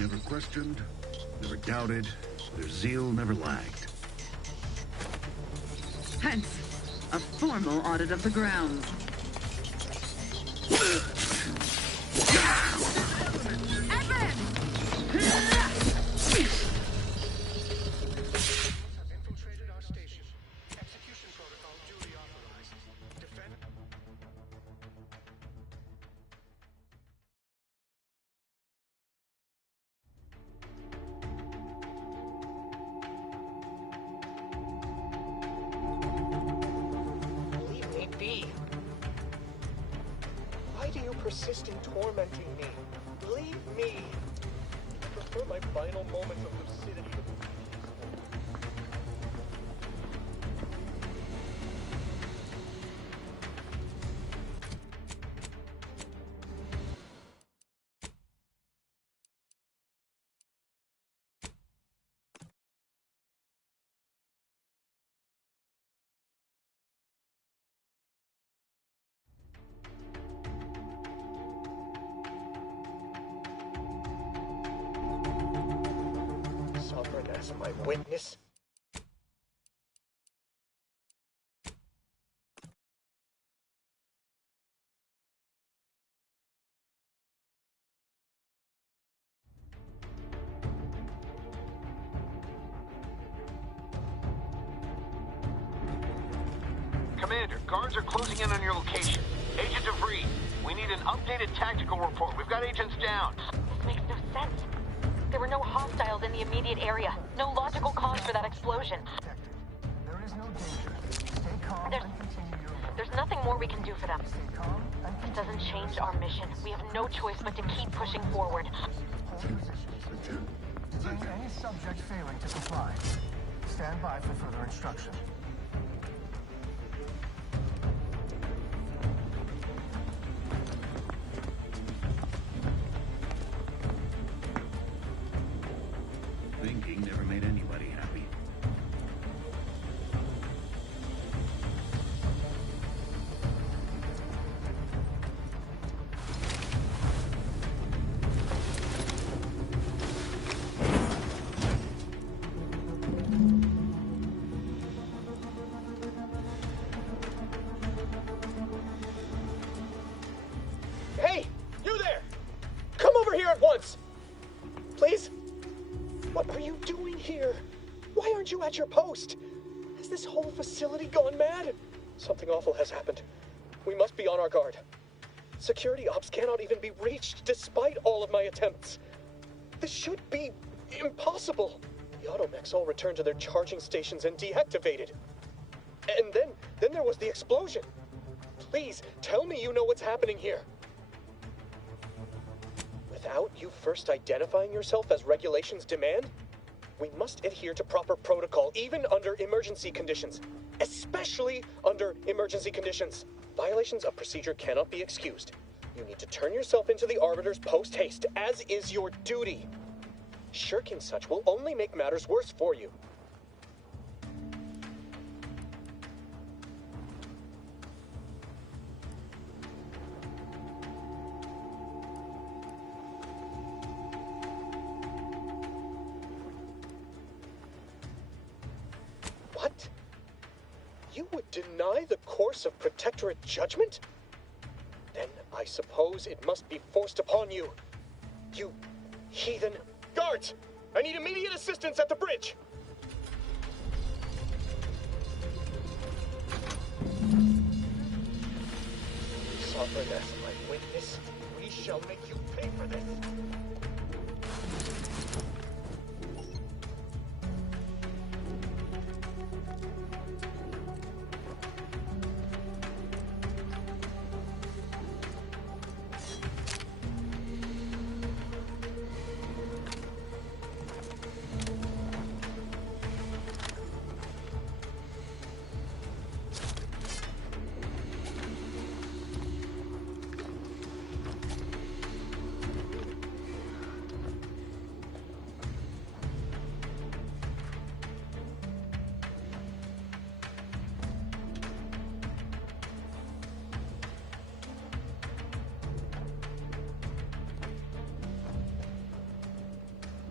Never questioned, never doubted, their zeal never lagged. Hence, a formal audit of the grounds. Why do you persist in tormenting me? Leave me! I prefer my final moments of lucidity to as my witness? Commander, guards are closing in on your location. Agent DeVries, we need an updated tactical report. We've got agents down. This makes no sense. There were no hostiles in the immediate area. No logical cause for that explosion. There is no danger. Stay calm and continue your... There's nothing more we can do for them. Stay calm and This doesn't change our mission. We have no choice but to keep pushing forward. hold positions. Detaining any subject failing to comply. Stand by for further instruction. at your post. Has this whole facility gone mad? Something awful has happened. We must be on our guard. Security ops cannot even be reached despite all of my attempts. This should be impossible. The automechs all returned to their charging stations and deactivated. And then there was the explosion. Please, tell me you know what's happening here. Without you first identifying yourself as regulations demand, we must adhere to proper protocol, even under emergency conditions. Especially under emergency conditions. Violations of procedure cannot be excused. You need to turn yourself into the Arbiters post-haste, as is your duty. Shirking such will only make matters worse for you. What? You would deny the course of Protectorate judgment? Then I suppose it must be forced upon you. You heathen. Guards! I need immediate assistance at the bridge! Sovereign as my witness, we shall make you pay for this!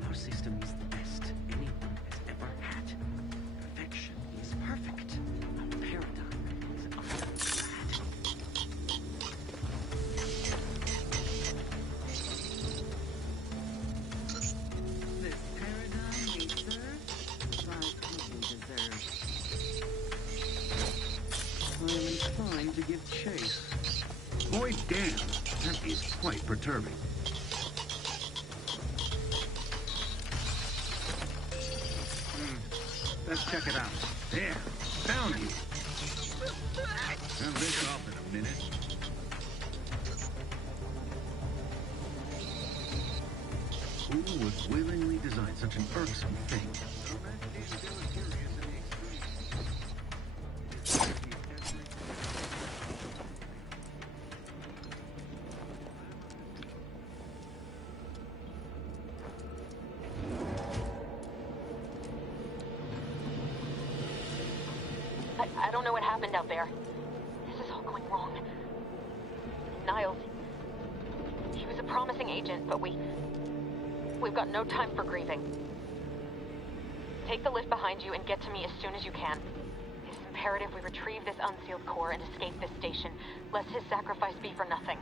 Our system is the best anyone has ever had. Perfection is perfect. Our paradigm is utterly bad. This paradigm we serve, lies we deserve. I am inclined to give chase. Boy, damn, that is quite perturbing. Let's check it out. There, found you. Have this off in a minute. Who would willingly design such an irksome thing? I don't know what happened out there. This is all going wrong. Niles, he was a promising agent, but we've got no time for grieving. Take the lift behind you and get to me as soon as you can. It's imperative we retrieve this unsealed core and escape this station, lest his sacrifice be for nothing.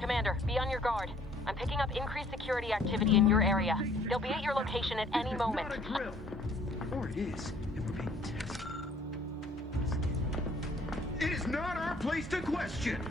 Commander, be on your guard. I'm picking up increased security activity in your area. They'll be at your location at any moment. Not a drill. Or it is, and we're being tested. It is not our place to question.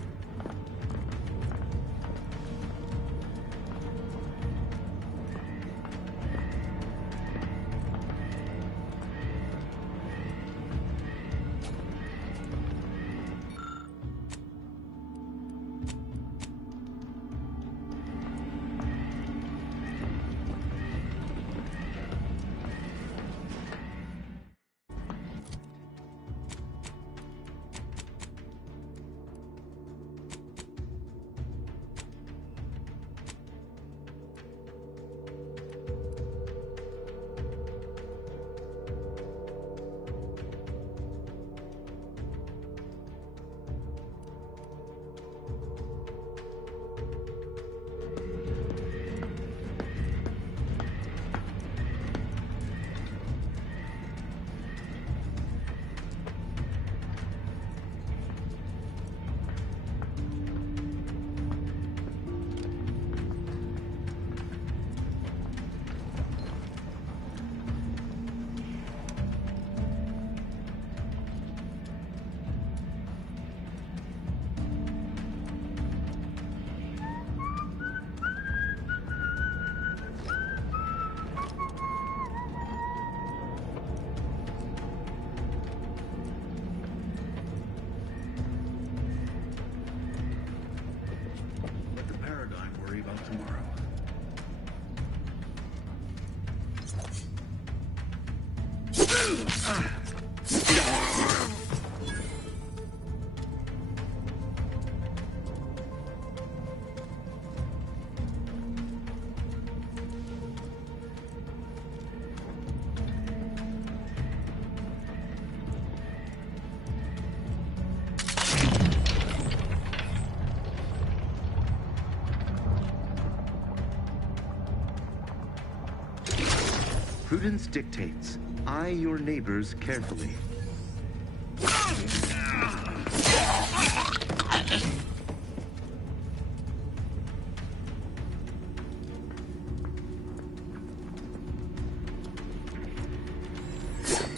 Prudence dictates, eye your neighbors carefully.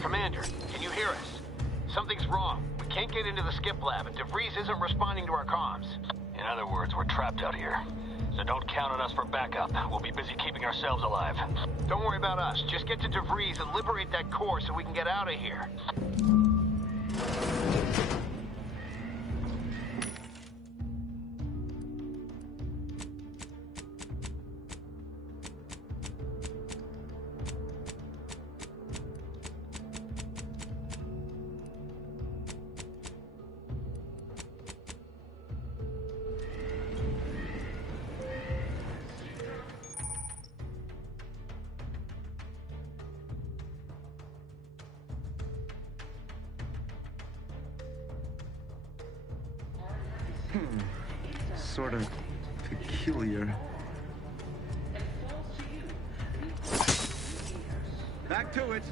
Commander, can you hear us? Something's wrong. We can't get into the skip lab, and DeVries isn't responding to our comms. In other words, we're trapped out here. So don't count on us for backup. We'll be busy keeping ourselves alive. Don't worry about us. Just get to DeVries and liberate that core so we can get out of here. Sort of peculiar. Back to it.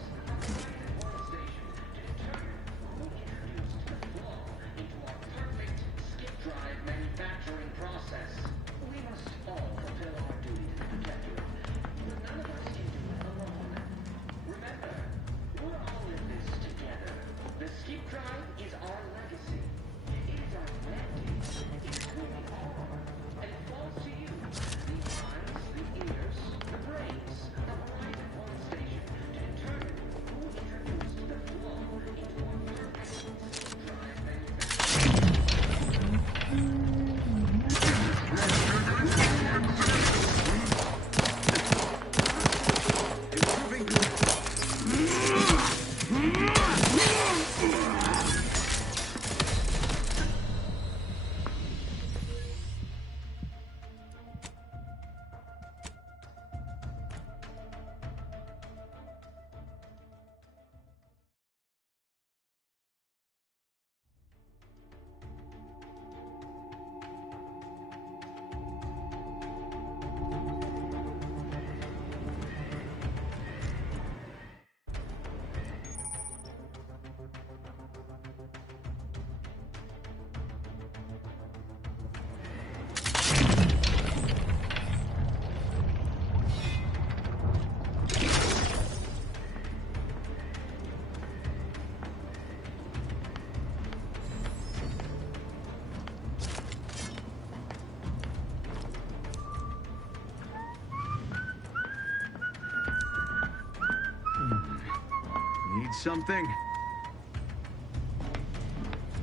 Need something?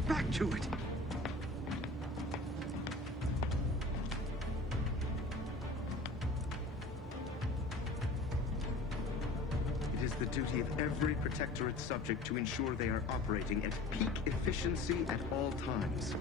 Back to it. It is the duty of every Protectorate subject to ensure they are operating at peak efficiency at all times.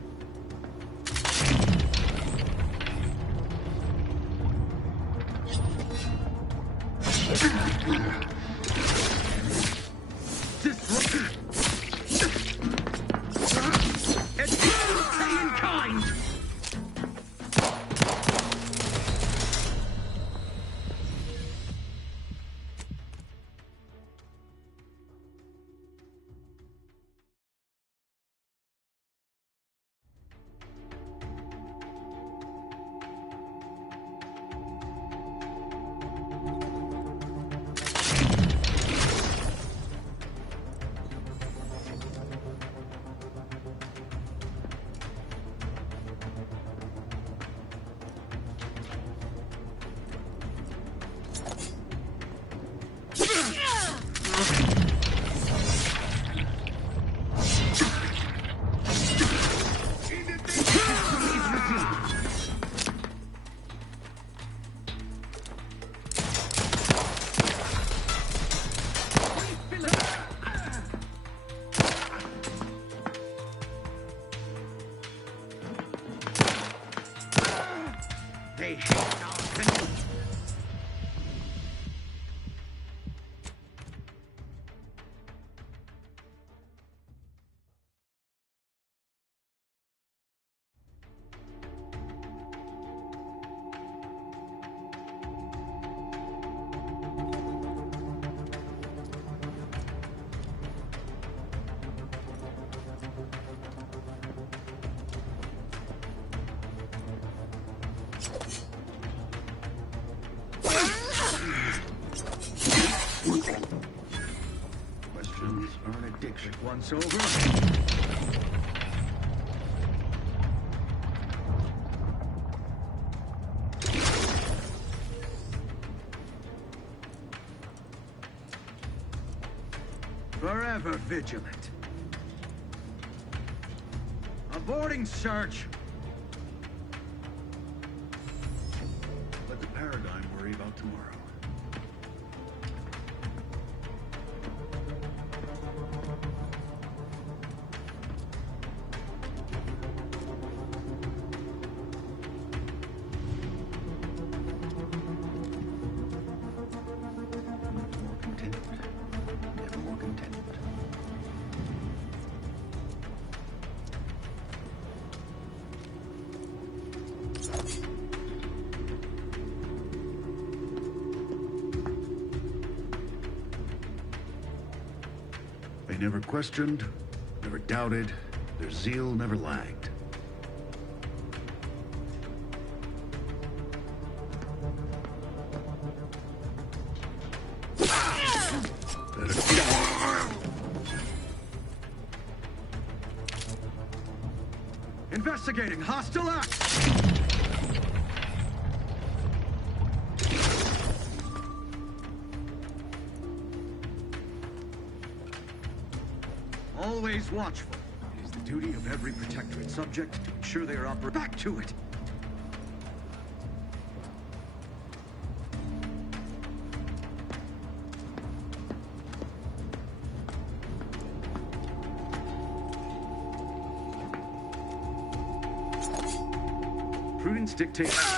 It's over. Forever vigilant. Aborting search. Let the Paradigm worry about tomorrow. More content. Never more content. They never questioned, never doubted, their zeal never lagged. Investigating hostile act. Always watchful. It is the duty of every Protectorate subject to ensure they are operating. Back to it! Prudence dictates.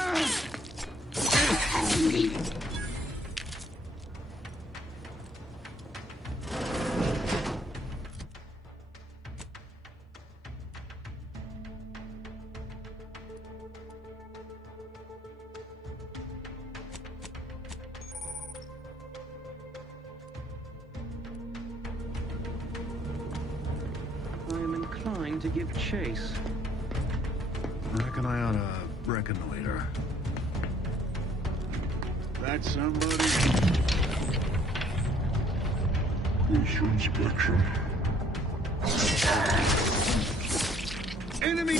I am inclined to give chase. I reckon I ought to reconnoiter. That somebody? Mission Spectrum. Enemy!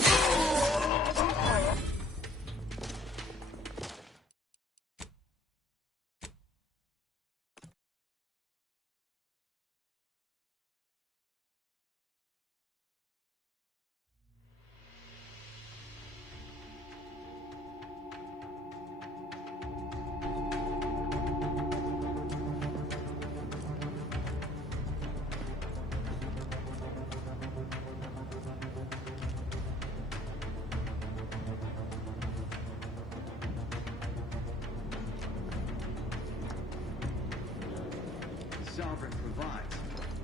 Sovereign provides.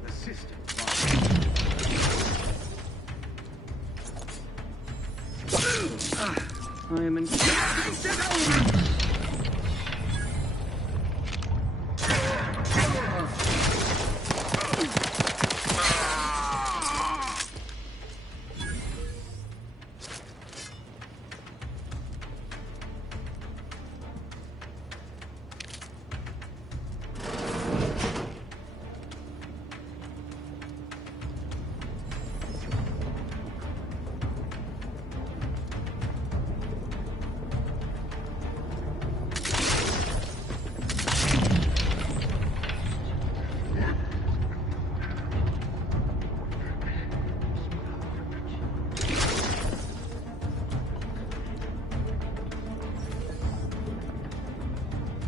Assistant I am in.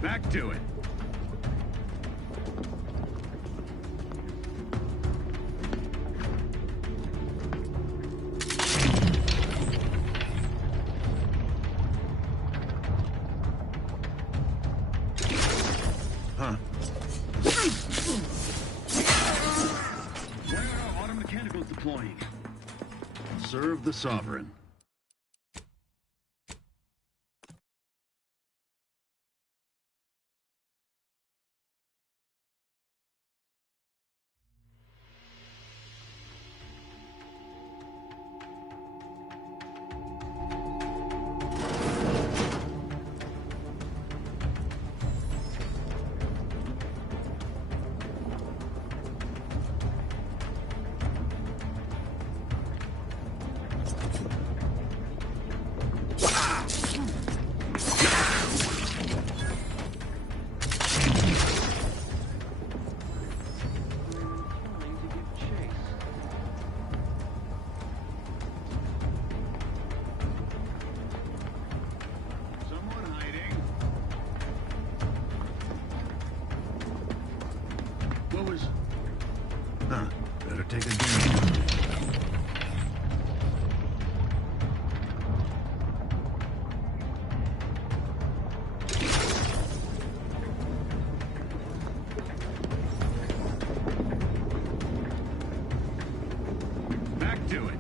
Back to it. Huh. Where are auto mechanicals deploying? Serve the Sovereign. better take a gamble. Back to it.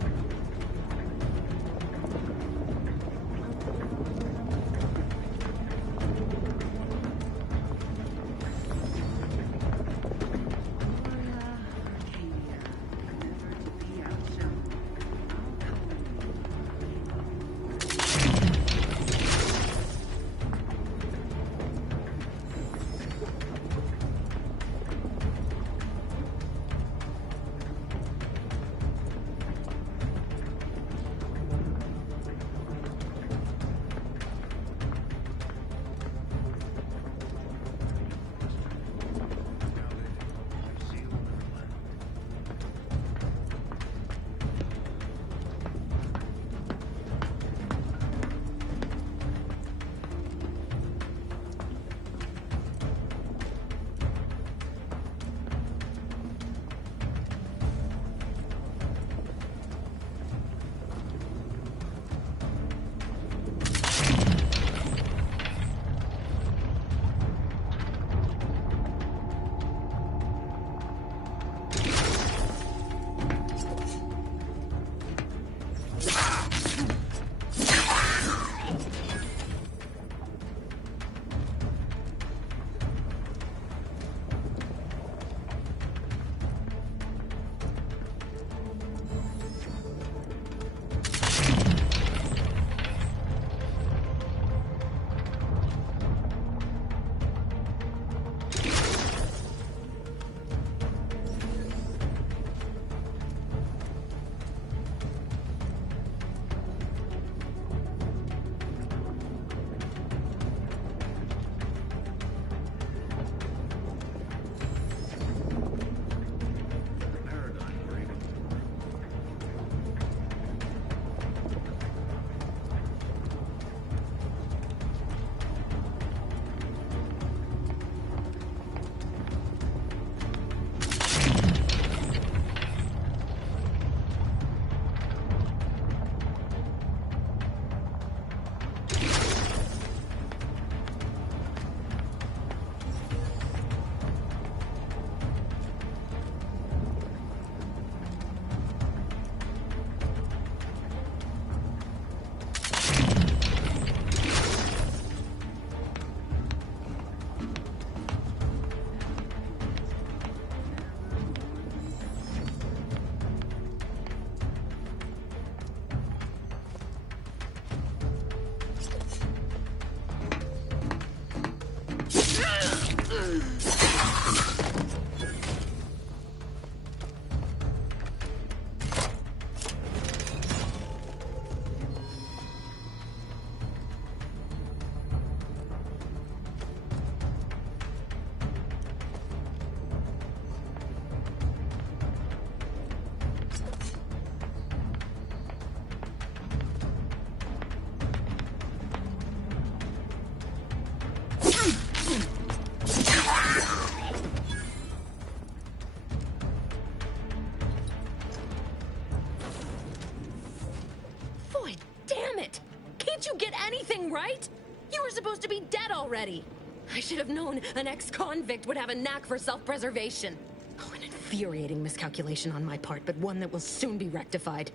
Right? You were supposed to be dead already. I should have known an ex-convict would have a knack for self-preservation. Oh, an infuriating miscalculation on my part, but one that will soon be rectified.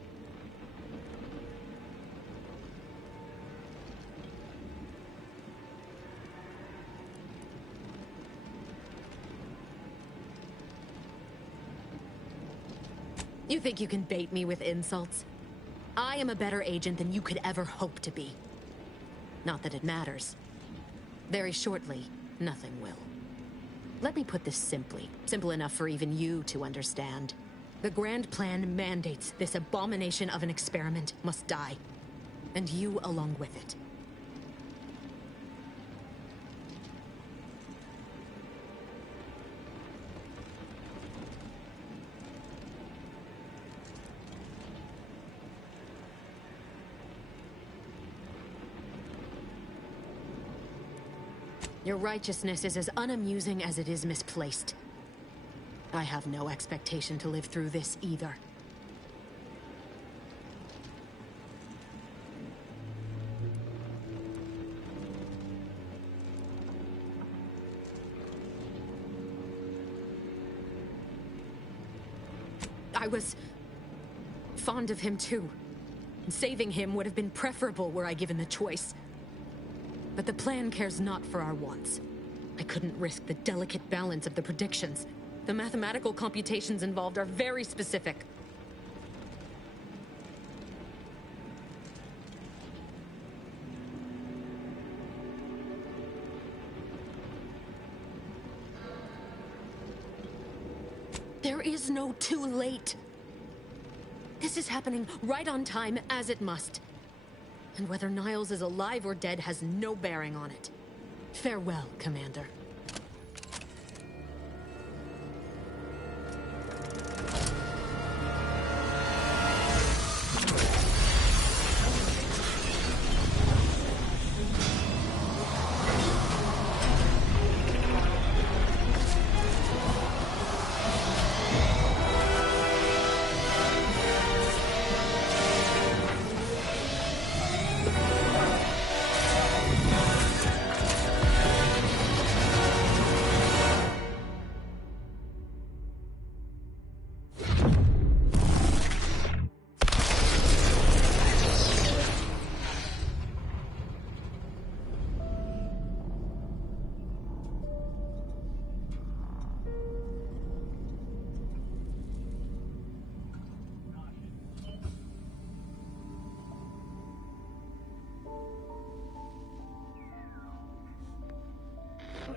You think you can bait me with insults? I am a better agent than you could ever hope to be. Not that it matters. Very shortly, nothing will. Let me put this simply. Simple enough for even you to understand. The Grand Plan mandates this abomination of an experiment must die. And you along with it. Your righteousness is as unamusing as it is misplaced. I have no expectation to live through this either. I was fond of him too. Saving him would have been preferable were I given the choice. But the plan cares not for our wants. I couldn't risk the delicate balance of the predictions. The mathematical computations involved are very specific. There is no too late. This is happening right on time, as it must. And whether Niles is alive or dead has no bearing on it. Farewell, Commander.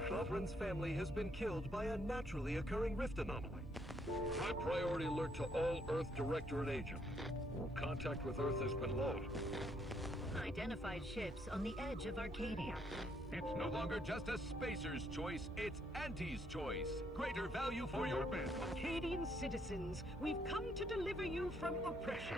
Sovereign's family has been killed by a naturally occurring rift anomaly. High priority alert to all Earth Directorate agents. Contact with Earth has been low. Identified ships on the edge of Arcadia. It's no longer just a spacer's choice, it's Auntie's choice. Greater value for your men. Arcadian citizens, we've come to deliver you from oppression.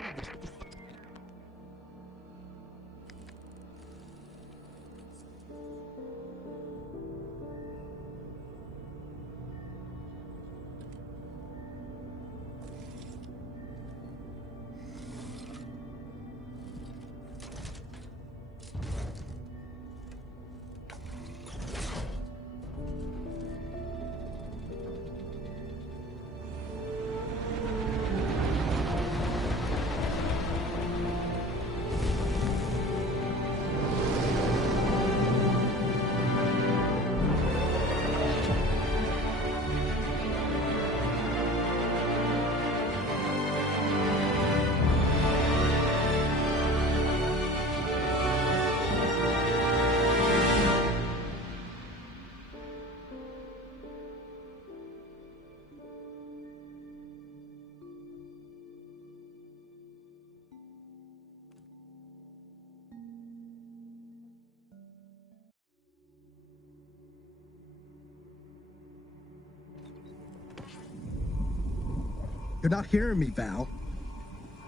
You're not hearing me, Val.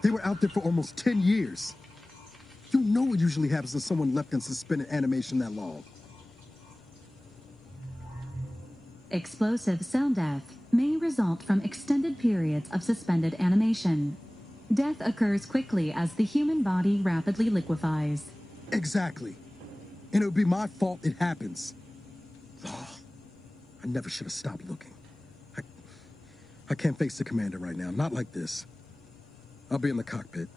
They were out there for almost 10 years. You know what usually happens when someone left in suspended animation that long. Explosive cell death may result from extended periods of suspended animation. Death occurs quickly as the human body rapidly liquefies. Exactly. And it would be my fault it happens. Oh, I never should have stopped looking. I can't face the commander right now, not like this. I'll be in the cockpit.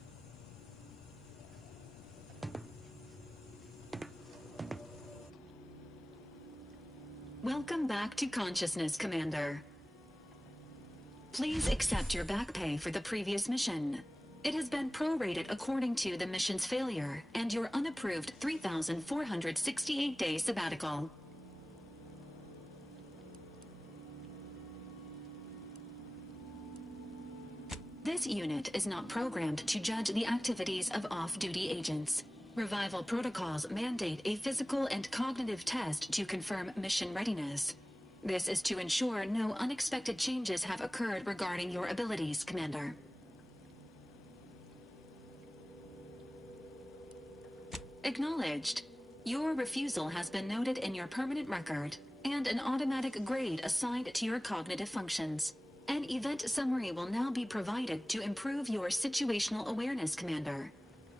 Welcome back to consciousness, Commander. Please accept your back pay for the previous mission. It has been prorated according to the mission's failure and your unapproved 3,468-day sabbatical. This unit is not programmed to judge the activities of off-duty agents. Revival protocols mandate a physical and cognitive test to confirm mission readiness. This is to ensure no unexpected changes have occurred regarding your abilities, Commander. Acknowledged. Your refusal has been noted in your permanent record, and an automatic grade assigned to your cognitive functions. An event summary will now be provided to improve your situational awareness, Commander.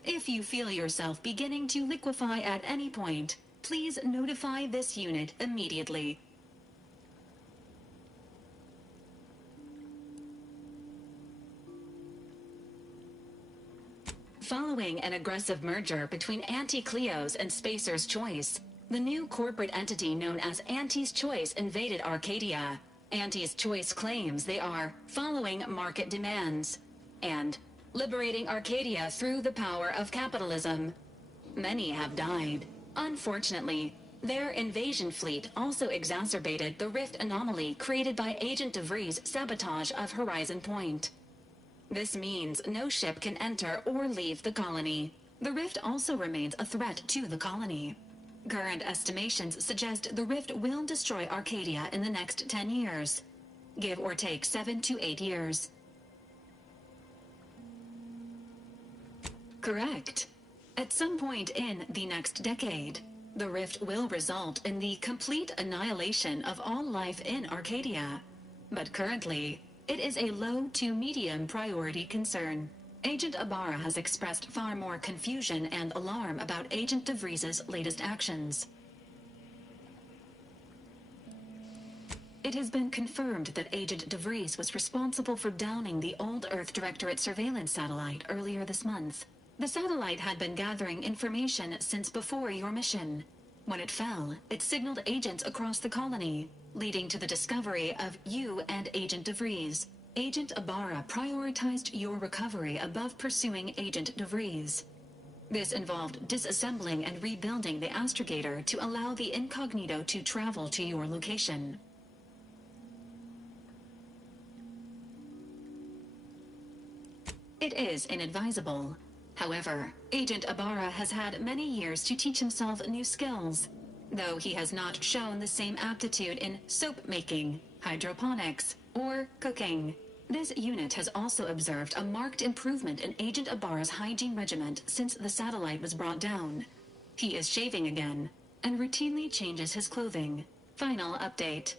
If you feel yourself beginning to liquefy at any point, please notify this unit immediately. Following an aggressive merger between Anti-Cleos and Spacer's Choice, the new corporate entity known as Anti's Choice invaded Arcadia. Anti's Choice claims they are following market demands and liberating Arcadia through the power of capitalism. Many have died. Unfortunately, their invasion fleet also exacerbated the rift anomaly created by Agent DeVries' sabotage of Horizon Point. This means no ship can enter or leave the colony. The rift also remains a threat to the colony. Current estimations suggest the rift will destroy Arcadia in the next 10 years. Give or take 7 to 8 years. Correct. At some point in the next decade, the rift will result in the complete annihilation of all life in Arcadia. But currently, it is a low to medium priority concern. Agent Ibarra has expressed far more confusion and alarm about Agent DeVries' latest actions. It has been confirmed that Agent DeVries was responsible for downing the old Earth Directorate surveillance satellite earlier this month. The satellite had been gathering information since before your mission. When it fell, it signaled agents across the colony, leading to the discovery of you and Agent DeVries. Agent Ibarra prioritized your recovery above pursuing Agent DeVries. This involved disassembling and rebuilding the astrogator to allow the incognito to travel to your location. It is inadvisable. However, Agent Ibarra has had many years to teach himself new skills, though he has not shown the same aptitude in soap making, hydroponics, or cooking. This unit has also observed a marked improvement in Agent Ibarra's hygiene regimen since the satellite was brought down. He is shaving again, and routinely changes his clothing. Final update.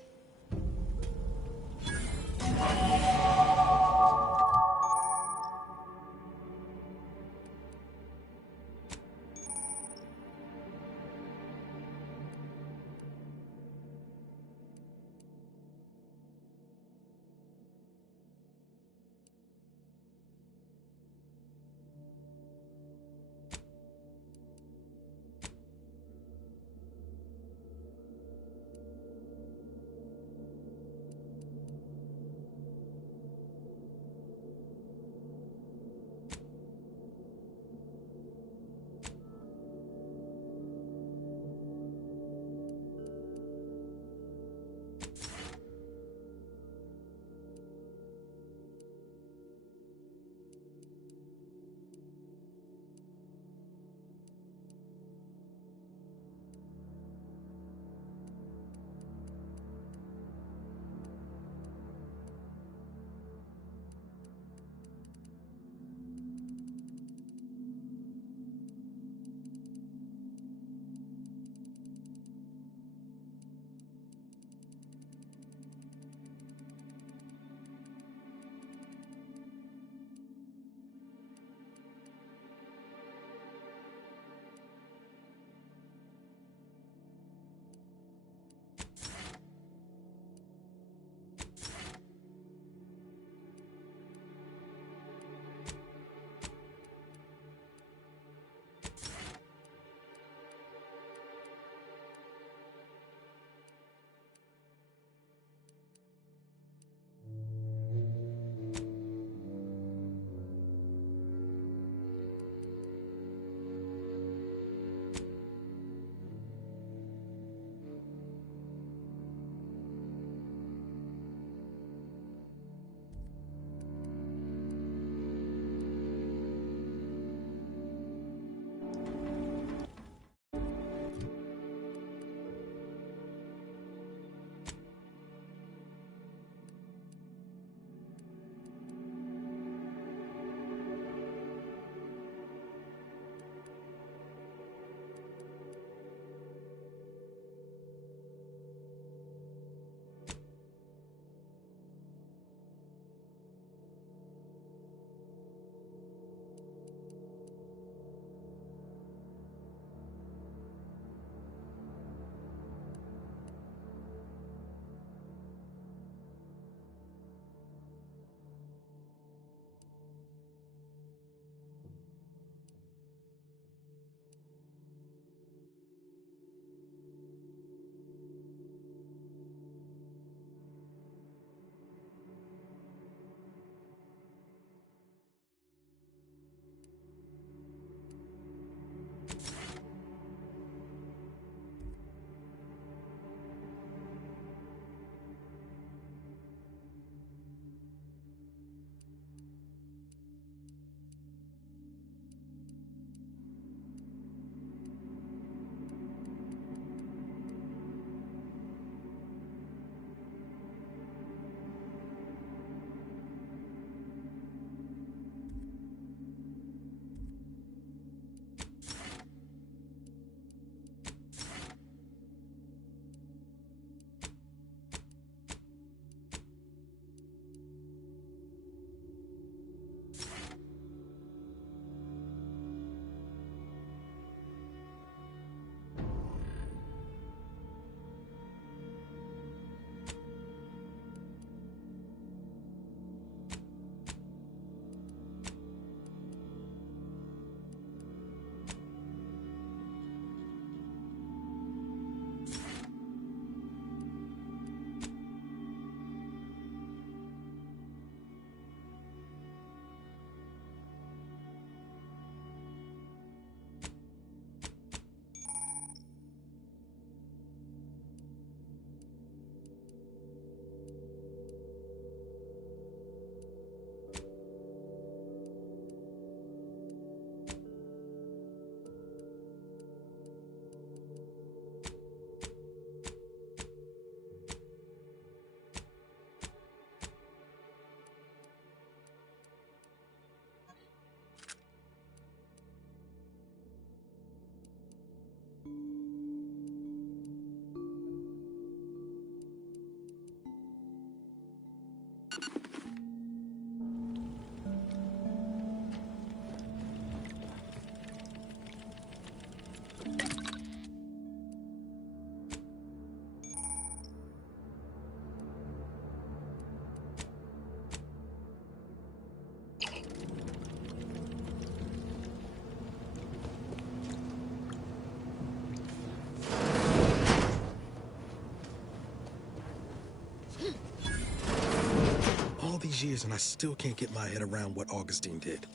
These years and I still can't get my head around what Augustine did.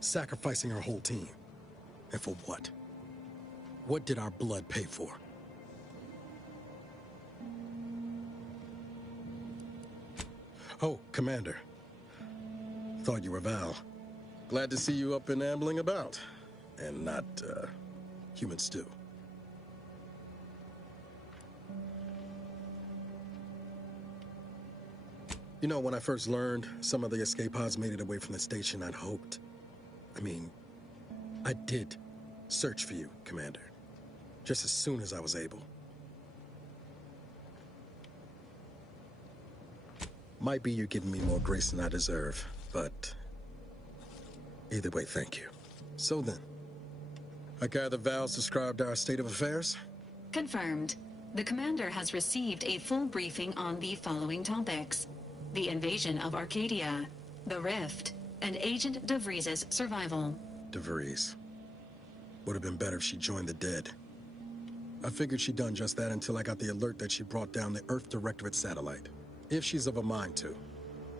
Sacrificing her whole team. And for what? What did our blood pay for? Oh, Commander. Thought you were Val. Glad to see you up and ambling about. And not, human stew. You know, when I first learned some of the escape pods made it away from the station, I'd hoped. I did search for you, Commander. Just as soon as I was able. Might be you're giving me more grace than I deserve, but either way, thank you. So then, I gather Val's described our state of affairs? Confirmed. The commander has received a full briefing on the following topics: the invasion of Arcadia, the Rift, and Agent DeVries' survival. DeVries. Would have been better if she joined the dead. I figured she'd done just that until I got the alert that she brought down the Earth Directorate satellite. If she's of a mind to,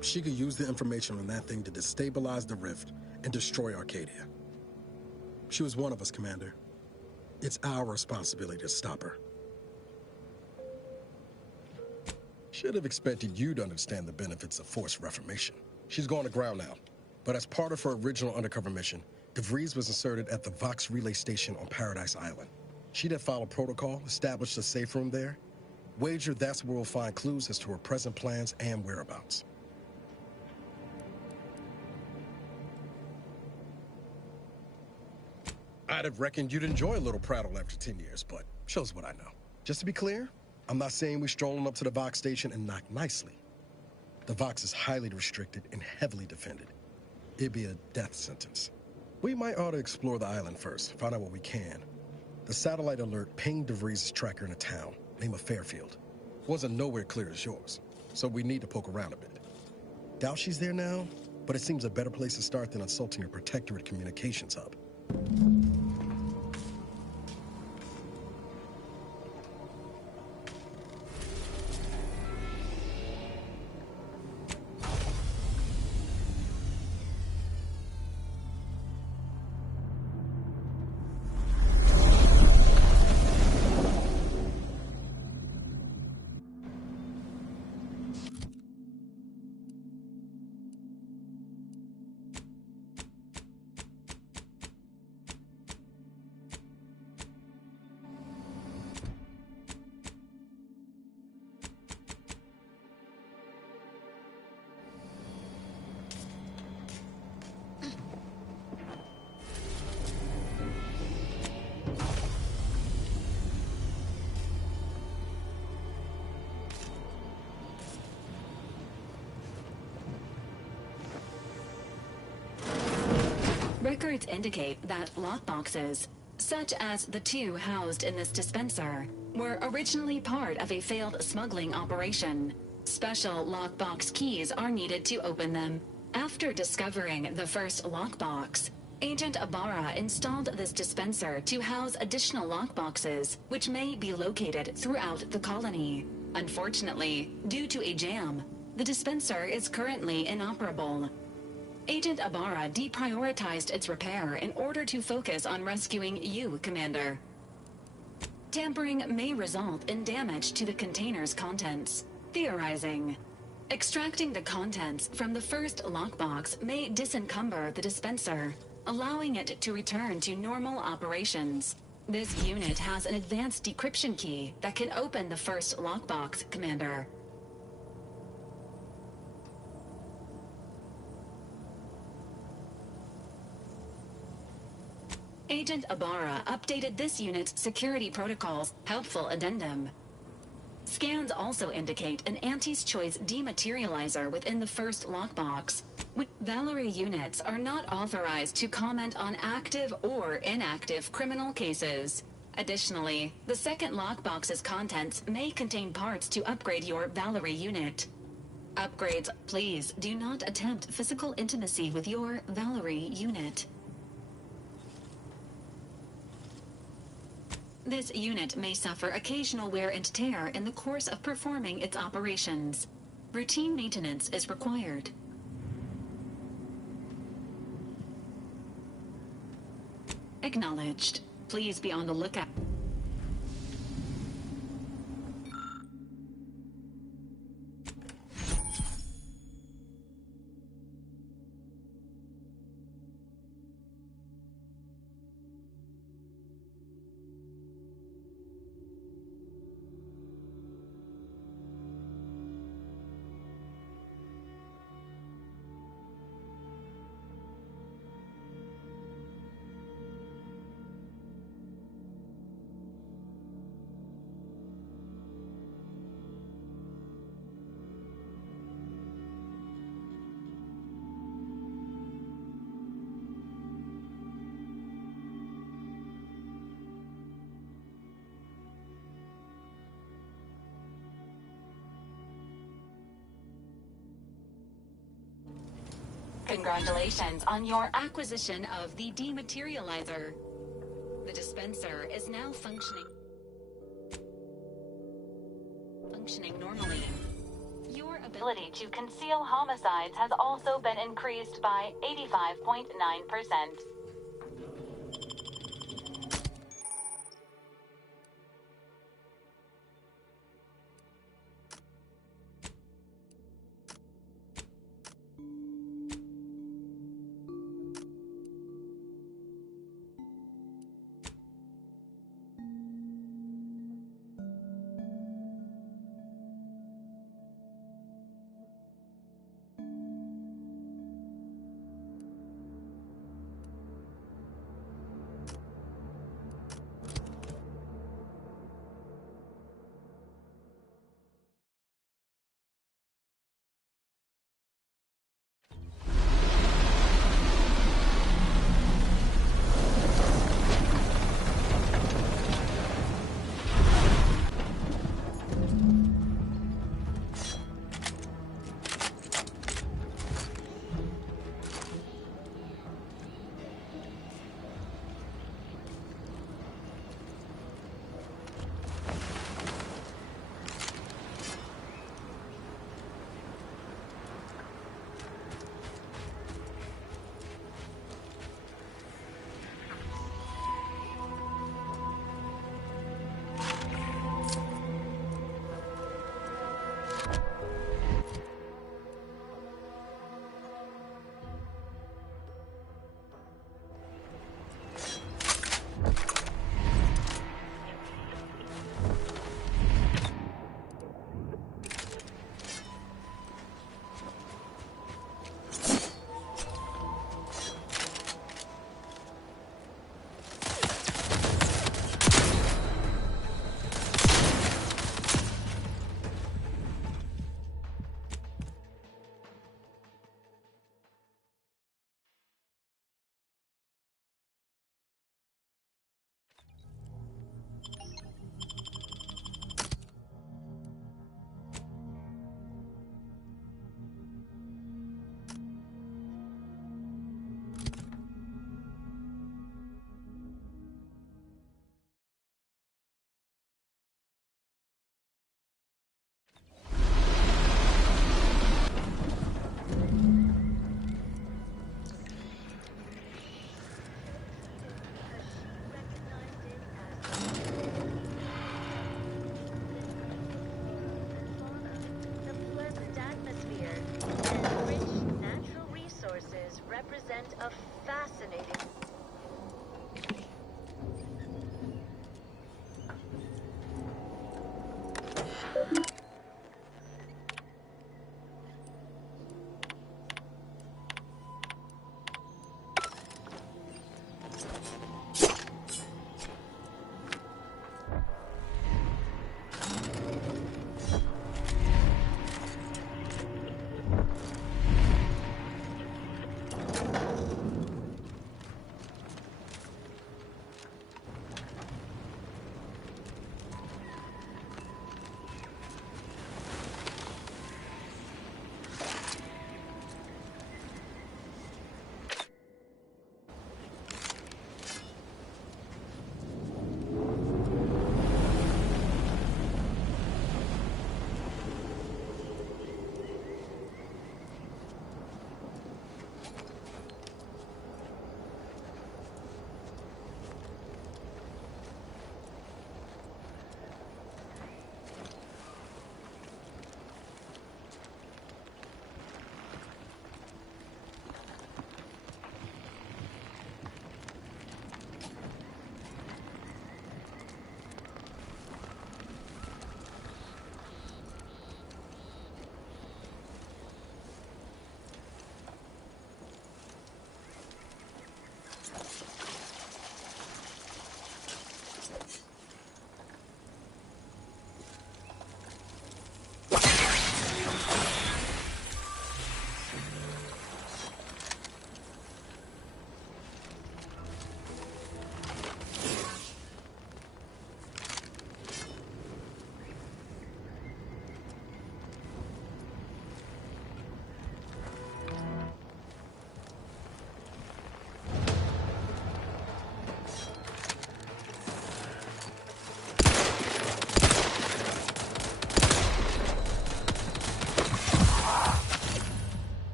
she could use the information on that thing to destabilize the Rift and destroy Arcadia. She was one of us, Commander. It's our responsibility to stop her. Should have expected you to understand the benefits of forced reformation. She's gone to ground now, but as part of her original undercover mission, DeVries was inserted at the Vox Relay Station on Paradise Island. She'd have followed protocol, established a safe room there. Wager that's where we'll find clues as to her present plans and whereabouts. I'd have reckoned you'd enjoy a little prattle after 10 years, but shows what I know. Just to be clear, I'm not saying we're strolling up to the Vox station and knock nicely. The Vox is highly restricted and heavily defended. It'd be a death sentence. We might ought to explore the island first, find out what we can. The satellite alert pinged DeVries' tracker in a town, named Fairfield. Wasn't nowhere clear as yours, so we need to poke around a bit. Doubt she's there now, but it seems a better place to start than assaulting her Protectorate communications hub. Records indicate that lockboxes, such as the two housed in this dispenser, were originally part of a failed smuggling operation. Special lockbox keys are needed to open them. After discovering the first lockbox, Agent Ibarra installed this dispenser to house additional lockboxes, which may be located throughout the colony. Unfortunately, due to a jam, the dispenser is currently inoperable. Agent Ibarra deprioritized its repair in order to focus on rescuing you, Commander. Tampering may result in damage to the container's contents. Theorizing. Extracting the contents from the first lockbox may disencumber the dispenser, allowing it to return to normal operations. This unit has an advanced decryption key that can open the first lockbox, Commander. Agent Ibarra updated this unit's security protocols. Helpful addendum. Scans also indicate an Auntie's Choice dematerializer within the first lockbox. Valerie units are not authorized to comment on active or inactive criminal cases. Additionally, the second lockbox's contents may contain parts to upgrade your Valerie unit. Upgrades, please do not attempt physical intimacy with your Valerie unit. This unit may suffer occasional wear and tear in the course of performing its operations. Routine maintenance is required. Acknowledged. Please be on the lookout. Congratulations on your acquisition of the dematerializer. The dispenser is now functioning normally. Your ability to conceal homicides has also been increased by 85.9%.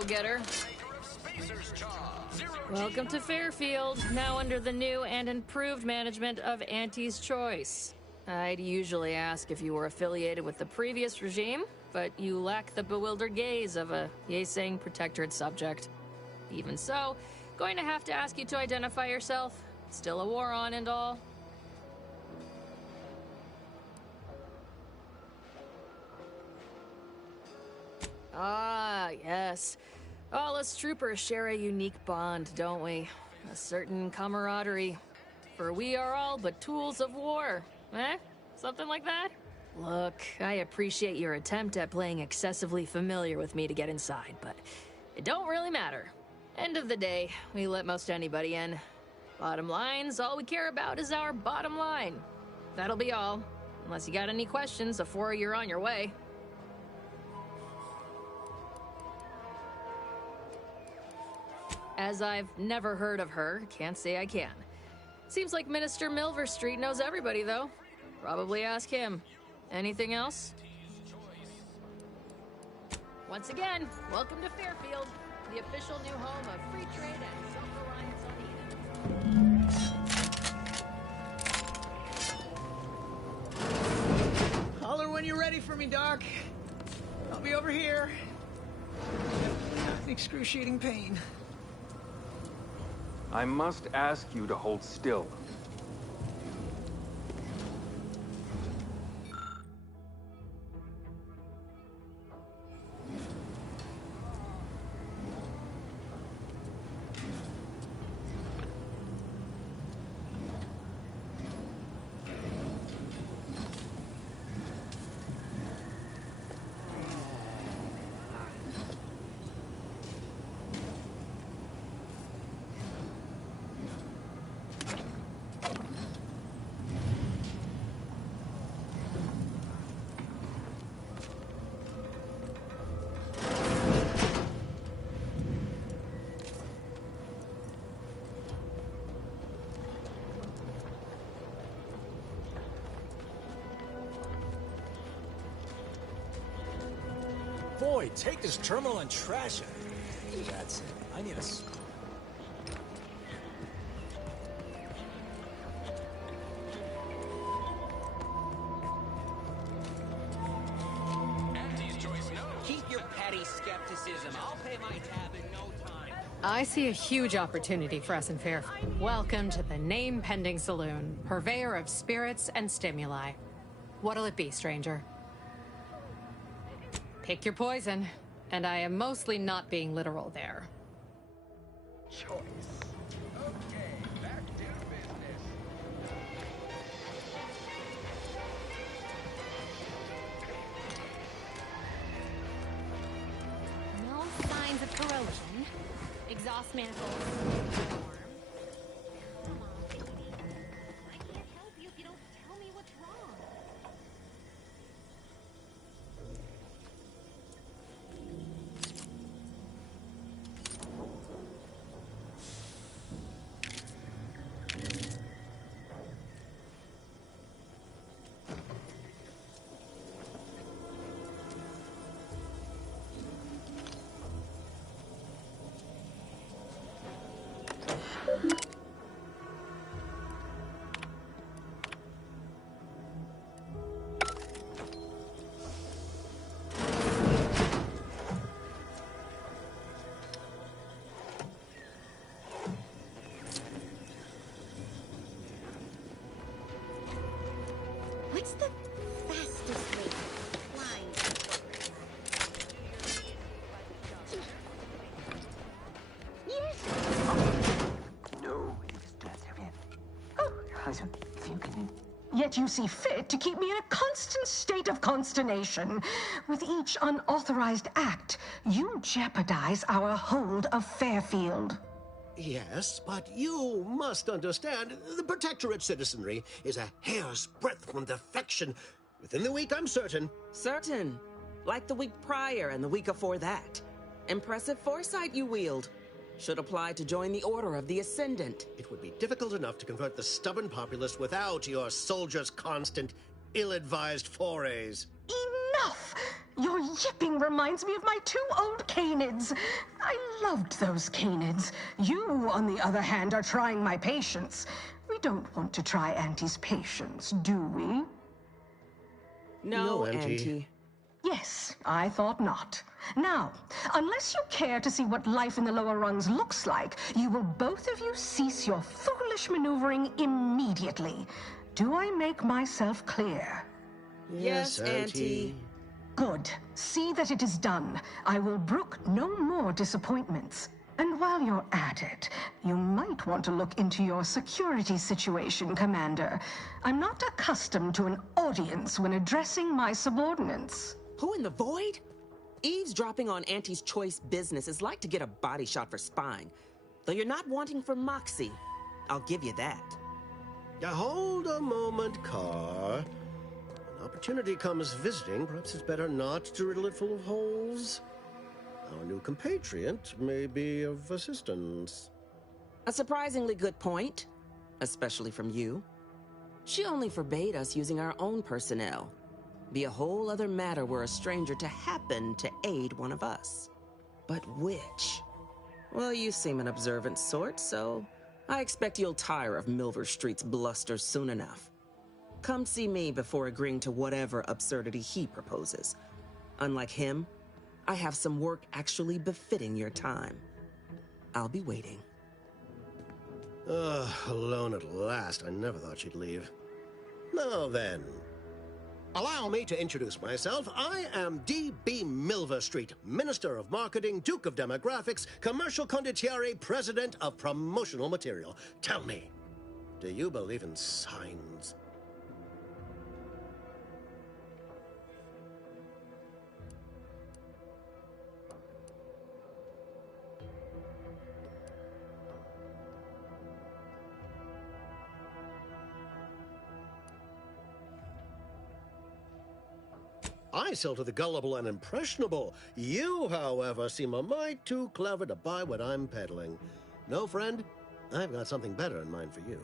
go-getter. Welcome to Fairfield, now under the new and improved management of Auntie's Choice. I'd usually ask if you were affiliated with the previous regime, but you lack the bewildered gaze of a Yeseng Protectorate subject. Even so, going to have to ask you to identify yourself. Still a war on and all. Ah, yes. All us troopers share a unique bond, don't we? A certain camaraderie. For we are all but tools of war. Eh? Something like that? Look, I appreciate your attempt at playing excessively familiar with me to get inside, but it don't really matter. End of the day, we let most anybody in. Bottom line's all we care about is our bottom line. That'll be all. Unless you got any questions before you're on your way. As I've never heard of her, can't say I can. Seems like Minister Milverstreet knows everybody, though. Probably ask him. Anything else? Once again, welcome to Fairfield, the official new home of free trade and self-reliance on the end. Holler when you're ready for me, Doc. I'll be over here. Excruciating pain. I must ask you to hold still. Boy, take this terminal and trash it. That's it. I need a... Keep your petty skepticism. I'll pay my tab in no time. I see a huge opportunity for us in Fairfield. Welcome to the name-pending saloon, purveyor of spirits and stimuli. What'll it be, stranger? Pick your poison, and I am mostly not being literal there. Choice. Okay, back to business. No signs of corrosion. Exhaust manifolds. Come on, baby. I can't help you if you don't tell me what's wrong. What's the fastest way to climb? No, if you can... Yet you see fit to keep me in a constant state of consternation. With each unauthorized act, you jeopardize our hold of Fairfield. Yes, but you must understand, the Protectorate citizenry is a hair's breadth from defection. Within the week, I'm certain. Certain? Like the week prior and the week before that. Impressive foresight you wield. Should apply to join the Order of the Ascendant. It would be difficult enough to convert the stubborn populace without your soldiers' constant, ill-advised forays. Enough! Your yipping reminds me of my 2 old canids. I loved those canids. You, on the other hand, are trying my patience. We don't want to try Auntie's patience, do we? No, Auntie. Auntie. Yes, I thought not. Now, unless you care to see what life in the lower rungs looks like, you will both of you cease your foolish maneuvering immediately. Do I make myself clear? Yes, Auntie. Good. See that it is done. I will brook no more disappointments. And while you're at it, you might want to look into your security situation, Commander. I'm not accustomed to an audience when addressing my subordinates. Who in the void? Eavesdropping on Auntie's choice business is like to get a body shot for spying. Though you're not wanting for moxie. I'll give you that. Now, hold a moment, Carr. An opportunity comes visiting. Perhaps it's better not to riddle it full of holes. Our new compatriot may be of assistance. A surprisingly good point, especially from you. She only forbade us using our own personnel. Be a whole other matter were a stranger to happen to aid one of us. But which? Well, you seem an observant sort, so I expect you'll tire of Milver Street's bluster soon enough. Come see me before agreeing to whatever absurdity he proposes. Unlike him, I have some work actually befitting your time. I'll be waiting. Alone at last. I never thought she'd leave. Now then, allow me to introduce myself. I am D.B. Milver Street, Minister of Marketing, Duke of Demographics, Commercial Condottiere, President of Promotional Material. Tell me, do you believe in signs? I sell to the gullible and impressionable. You, however, seem a mite too clever to buy what I'm peddling. No, friend, I've got something better in mind for you.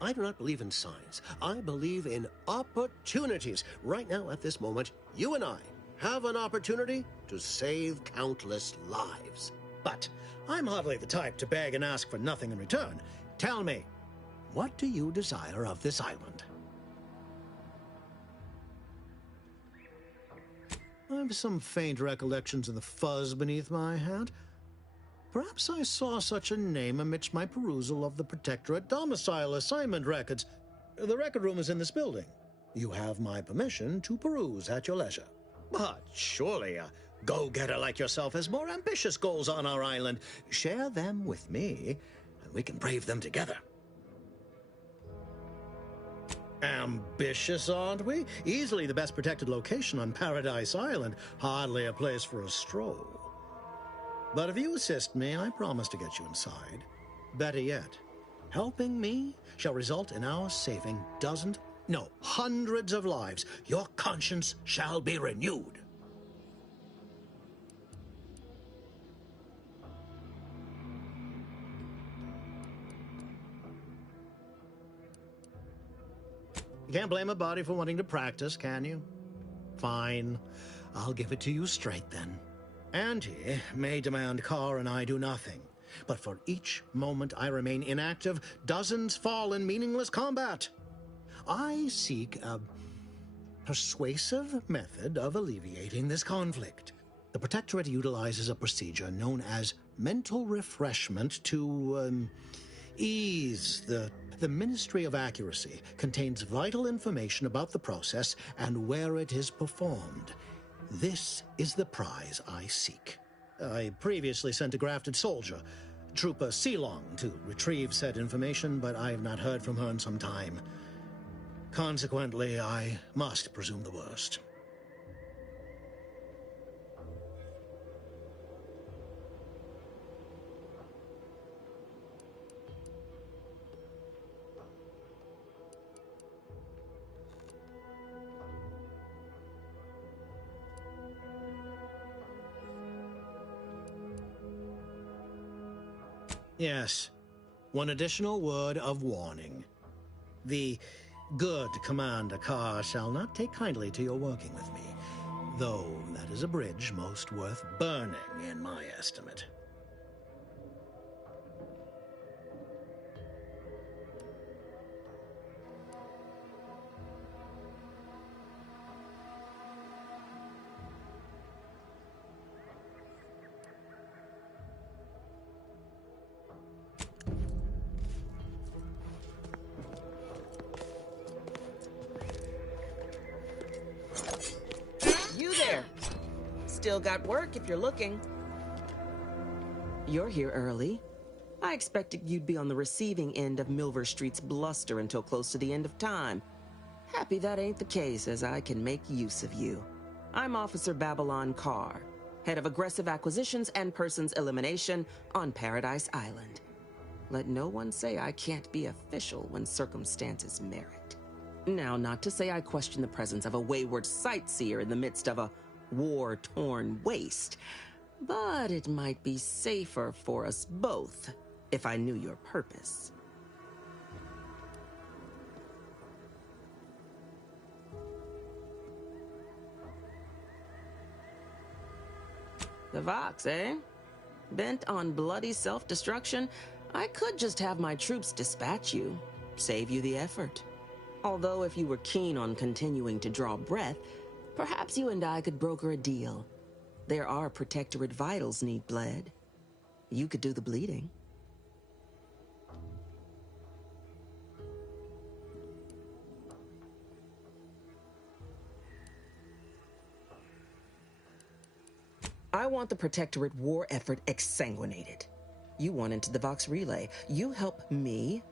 I do not believe in signs. I believe in opportunities. Right now, at this moment, you and I have an opportunity to save countless lives. But I'm hardly the type to beg and ask for nothing in return. Tell me, what do you desire of this island? I've some faint recollections of the fuzz beneath my hat. Perhaps I saw such a name amidst my perusal of the Protectorate domicile assignment records. The record room is in this building. You have my permission to peruse at your leisure. But surely a go-getter like yourself has more ambitious goals on our island. Share them with me, and we can brave them together. Ambitious, aren't we? Easily the best protected location on Paradise Island. Hardly a place for a stroll. But if you assist me, I promise to get you inside. Better yet, helping me shall result in our saving hundreds of lives. Your conscience shall be renewed. You can't blame a body for wanting to practice, can you? Fine. I'll give it to you straight then. Auntie may demand Carr and I do nothing, but for each moment I remain inactive, dozens fall in meaningless combat. I seek a persuasive method of alleviating this conflict. The Protectorate utilizes a procedure known as mental refreshment to, ease the Ministry of Accuracy contains vital information about the process and where it is performed. This is the prize I seek. I previously sent a grafted soldier, Trooper Sealong, to retrieve said information, but I have not heard from her in some time. Consequently, I must presume the worst. Yes, one additional word of warning. The good Commander Carr shall not take kindly to your working with me. Though that is a bridge most worth burning, in my estimate. You there! Still got work if you're looking. You're here early. I expected you'd be on the receiving end of Milver Street's bluster until close to the end of time. Happy that ain't the case, as I can make use of you. I'm Officer Babylon Carr, head of aggressive acquisitions and persons elimination on Paradise Island. Let no one say I can't be official when circumstances merit. Now, not to say I question the presence of a wayward sightseer in the midst of a war-torn waste, but it might be safer for us both if I knew your purpose. The Vox, eh? Bent on bloody self-destruction? I could just have my troops dispatch you, save you the effort. Although if you were keen on continuing to draw breath, perhaps you and I could broker a deal. There are Protectorate vitals need bled. You could do the bleeding. I want the Protectorate war effort exsanguinated. You want into the Vox Relay. You help me,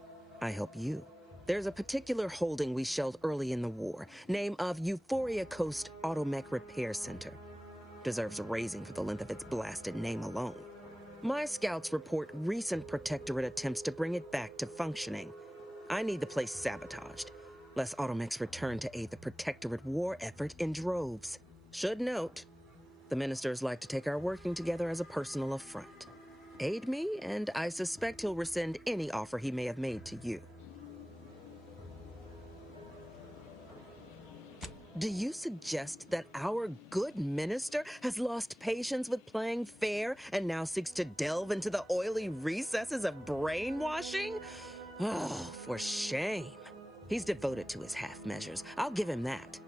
I help you. There's a particular holding we shelled early in the war, name of Euphoria Coast Automech Repair Center. Deserves a raising for the length of its blasted name alone. My scouts report recent Protectorate attempts to bring it back to functioning. I need the place sabotaged, lest Automechs return to aid the Protectorate war effort in droves. Should note, the ministers like to take our working together as a personal affront. Aid me, and I suspect he'll rescind any offer he may have made to you. Do you suggest that our good minister has lost patience with playing fair and now seeks to delve into the oily recesses of brainwashing? Oh, for shame. He's devoted to his half measures. I'll give him that.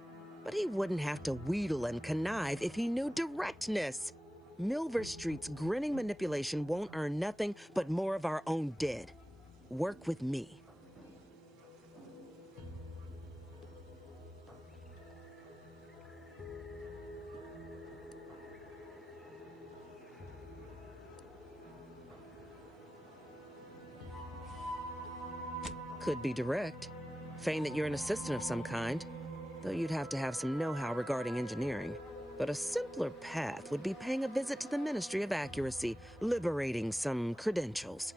But he wouldn't have to wheedle and connive if he knew directness. Milver Street's grinning manipulation won't earn nothing but more of our own dead. Work with me. Could be direct. Feign that you're an assistant of some kind, though you'd have to have some know-how regarding engineering. But a simpler path would be paying a visit to the Ministry of Accuracy, liberating some credentials.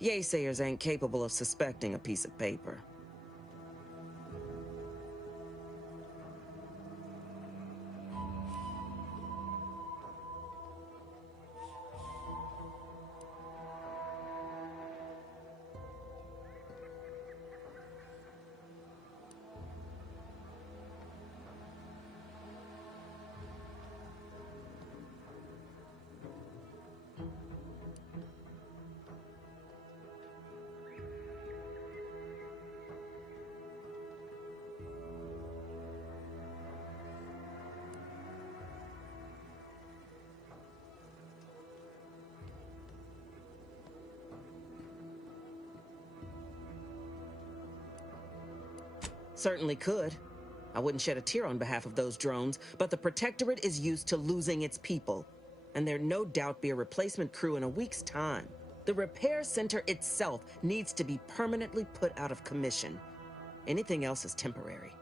Yaysayers ain't capable of suspecting a piece of paper. Certainly could. I wouldn't shed a tear on behalf of those drones, but the Protectorate is used to losing its people, and there'd no doubt be a replacement crew in a week's time. The repair center itself needs to be permanently put out of commission. Anything else is temporary.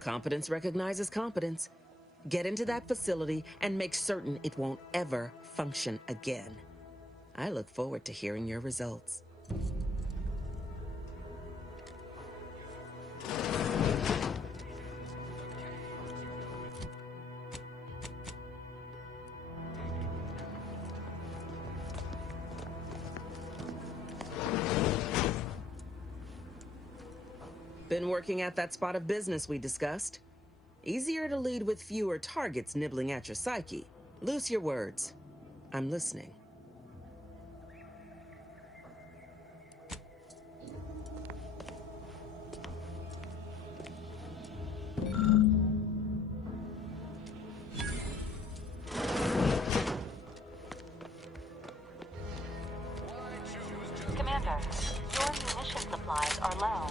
Competence recognizes competence. Get into that facility and make certain it won't ever function again. I look forward to hearing your results. Been working at that spot of business we discussed. Easier to lead with fewer targets nibbling at your psyche. Loose your words. I'm listening. Commander, your munition supplies are low.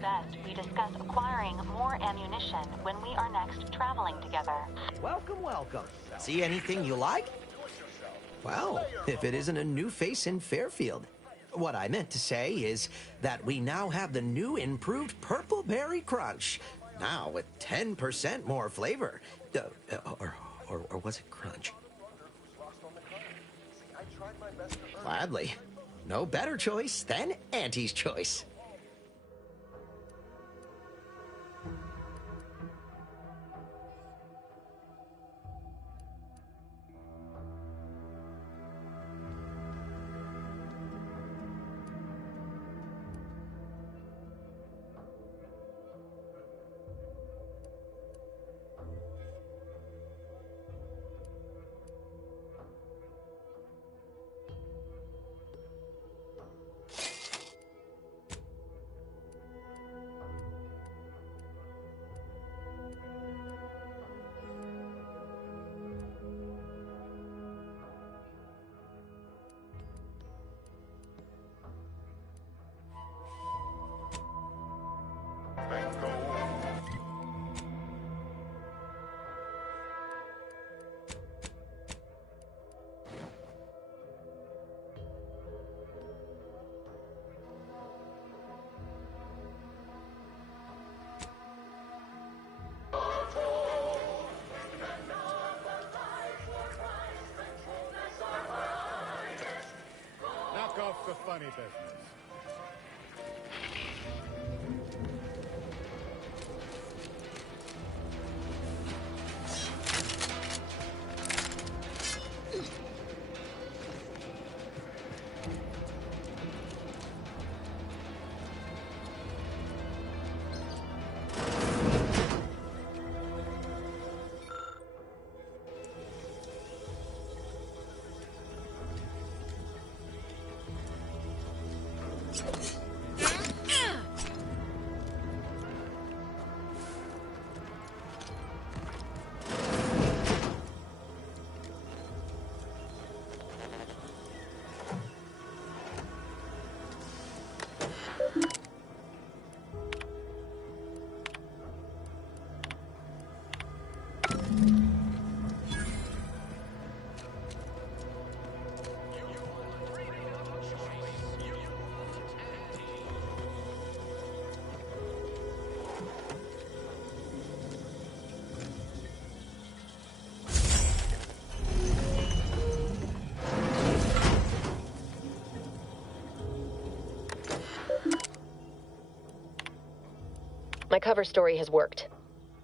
Best we discuss acquiring more ammunition when we are next traveling together. Welcome, welcome. See anything you like? Well, if it isn't a new face in Fairfield. What I meant to say is that we now have the new improved Purple Berry Crunch. Now with 10% more flavor. Or was it Crunch? Gladly. No better choice than Auntie's choice. Knock off the funny business. My cover story has worked.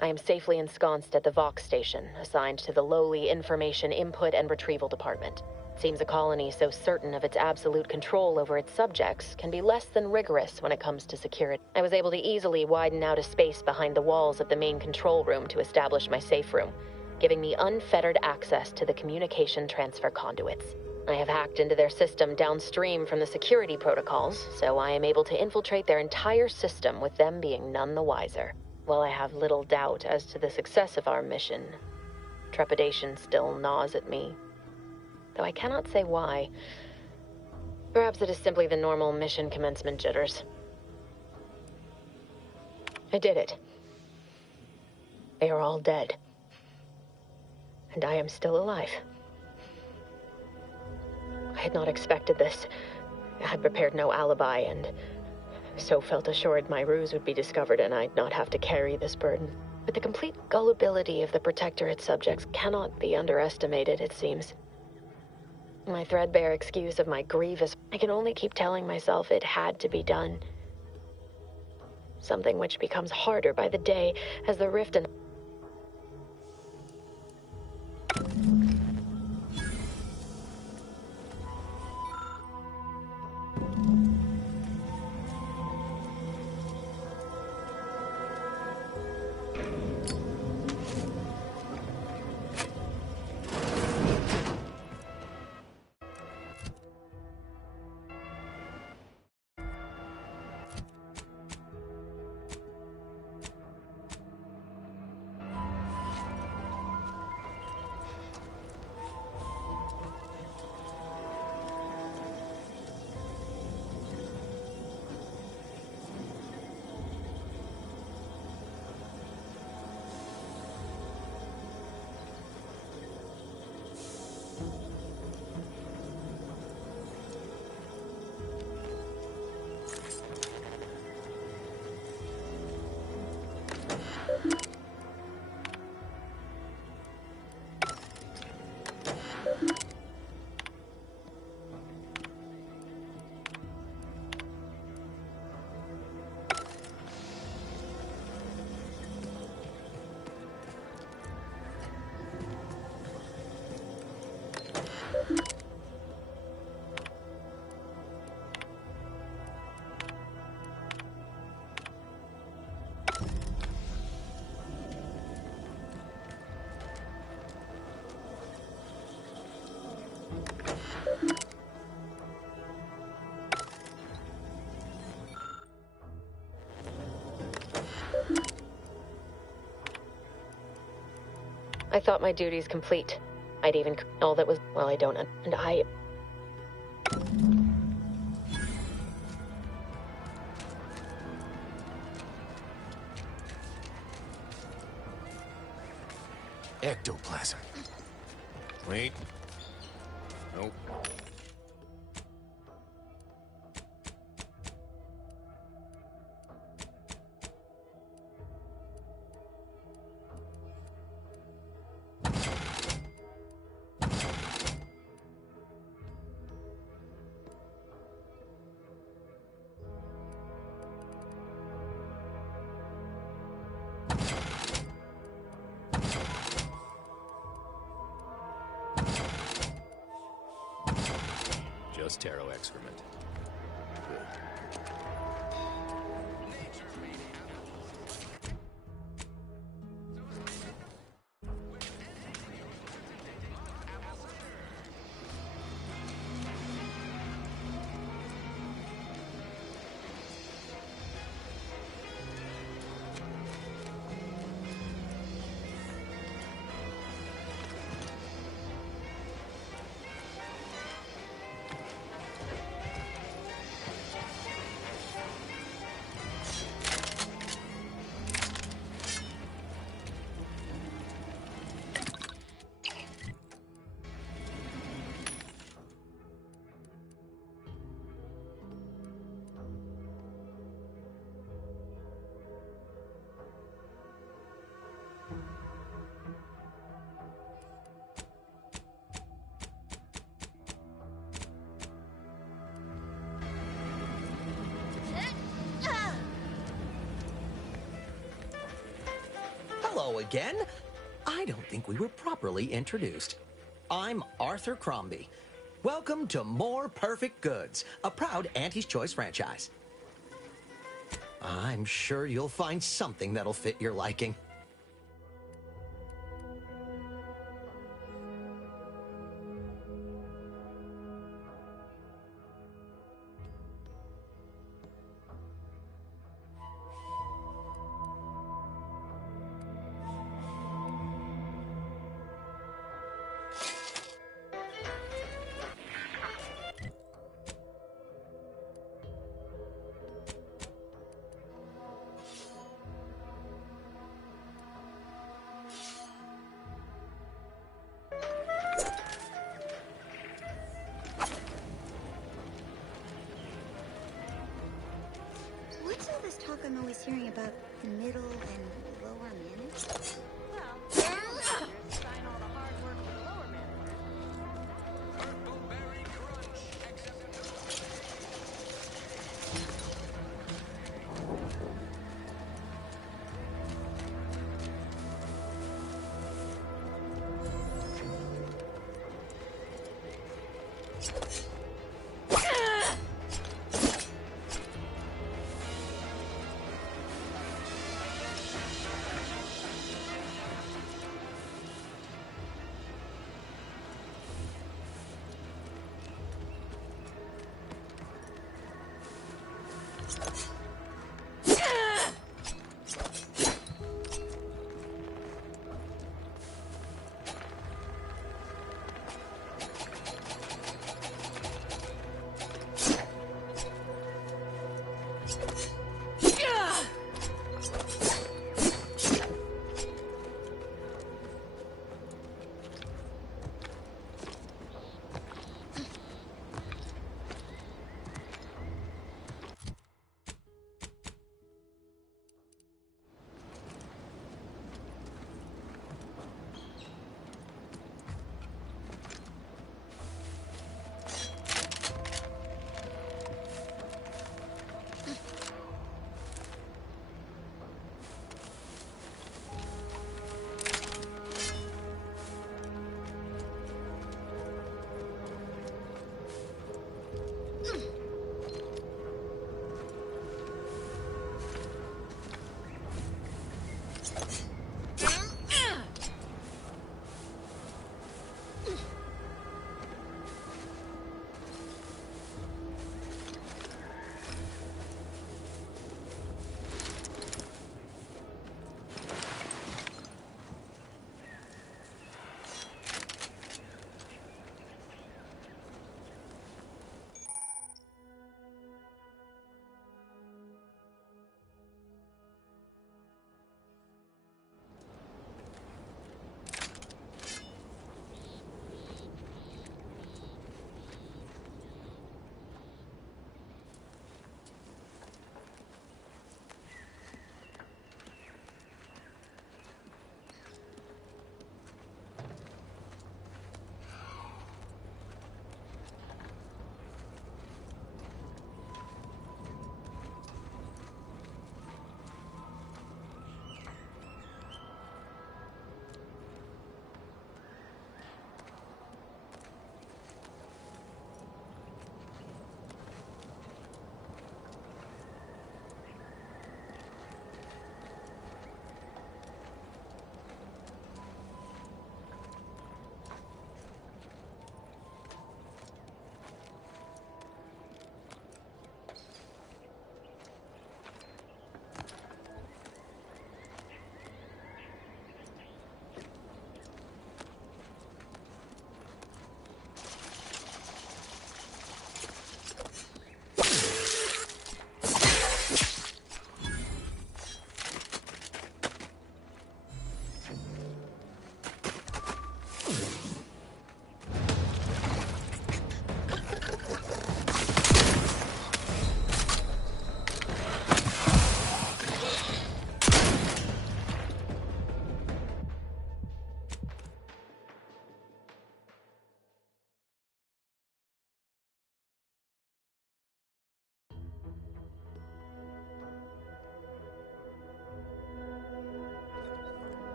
I am safely ensconced at the Vox station, assigned to the lowly Information Input and Retrieval Department. Seems a colony so certain of its absolute control over its subjects can be less than rigorous when it comes to security. I was able to easily widen out a space behind the walls of the main control room to establish my safe room, giving me unfettered access to the communication transfer conduits. I have hacked into their system downstream from the security protocols, so I am able to infiltrate their entire system with them being none the wiser. While I have little doubt as to the success of our mission, trepidation still gnaws at me. Though I cannot say why. Perhaps it is simply the normal mission commencement jitters. I did it. They are all dead. And I am still alive. I had not expected this. I had prepared no alibi, and so felt assured my ruse would be discovered and I'd not have to carry this burden. But the complete gullibility of the Protectorate subjects cannot be underestimated, it seems. My threadbare excuse of my grievous... I can only keep telling myself it had to be done. Something which becomes harder by the day as the rift and... I thought my duties complete. I'd even... all that was... well, I don't... and I... Ectoplasm. Wait. Nope. Just Taro excrement. Good. Hello again. I don't think we were properly introduced. I'm Arthur Crombie. Welcome to More Perfect Goods, a proud Auntie's Choice franchise. I'm sure you'll find something that'll fit your liking. What's all this talk I'm always hearing about middle and lower manners?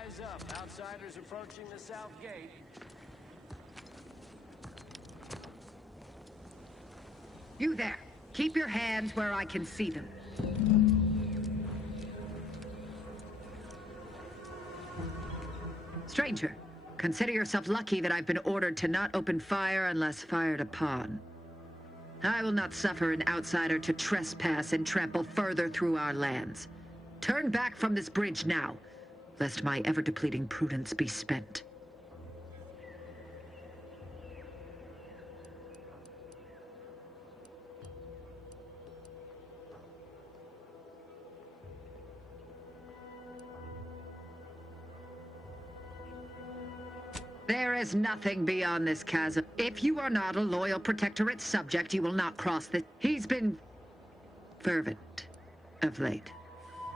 Eyes up. Outsiders approaching the south gate. You there. Keep your hands where I can see them. Stranger, consider yourself lucky that I've been ordered to not open fire unless fired upon. I will not suffer an outsider to trespass and trample further through our lands. Turn back from this bridge now, lest my ever-depleting prudence be spent. There is nothing beyond this chasm. If you are not a loyal Protectorate subject, you will not cross the... He's been fervent of late,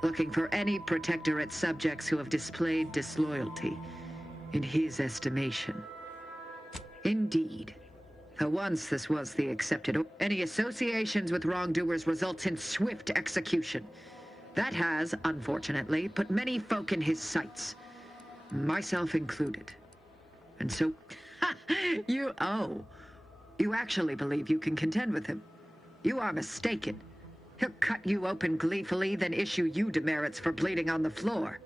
looking for any Protectorate subjects who have displayed disloyalty in his estimation. Indeed. For once this was the accepted... Any associations with wrongdoers results in swift execution. That has, unfortunately, put many folk in his sights, myself included. And so, you actually believe you can contend with him. You are mistaken. He'll cut you open gleefully, then issue you demerits for bleeding on the floor.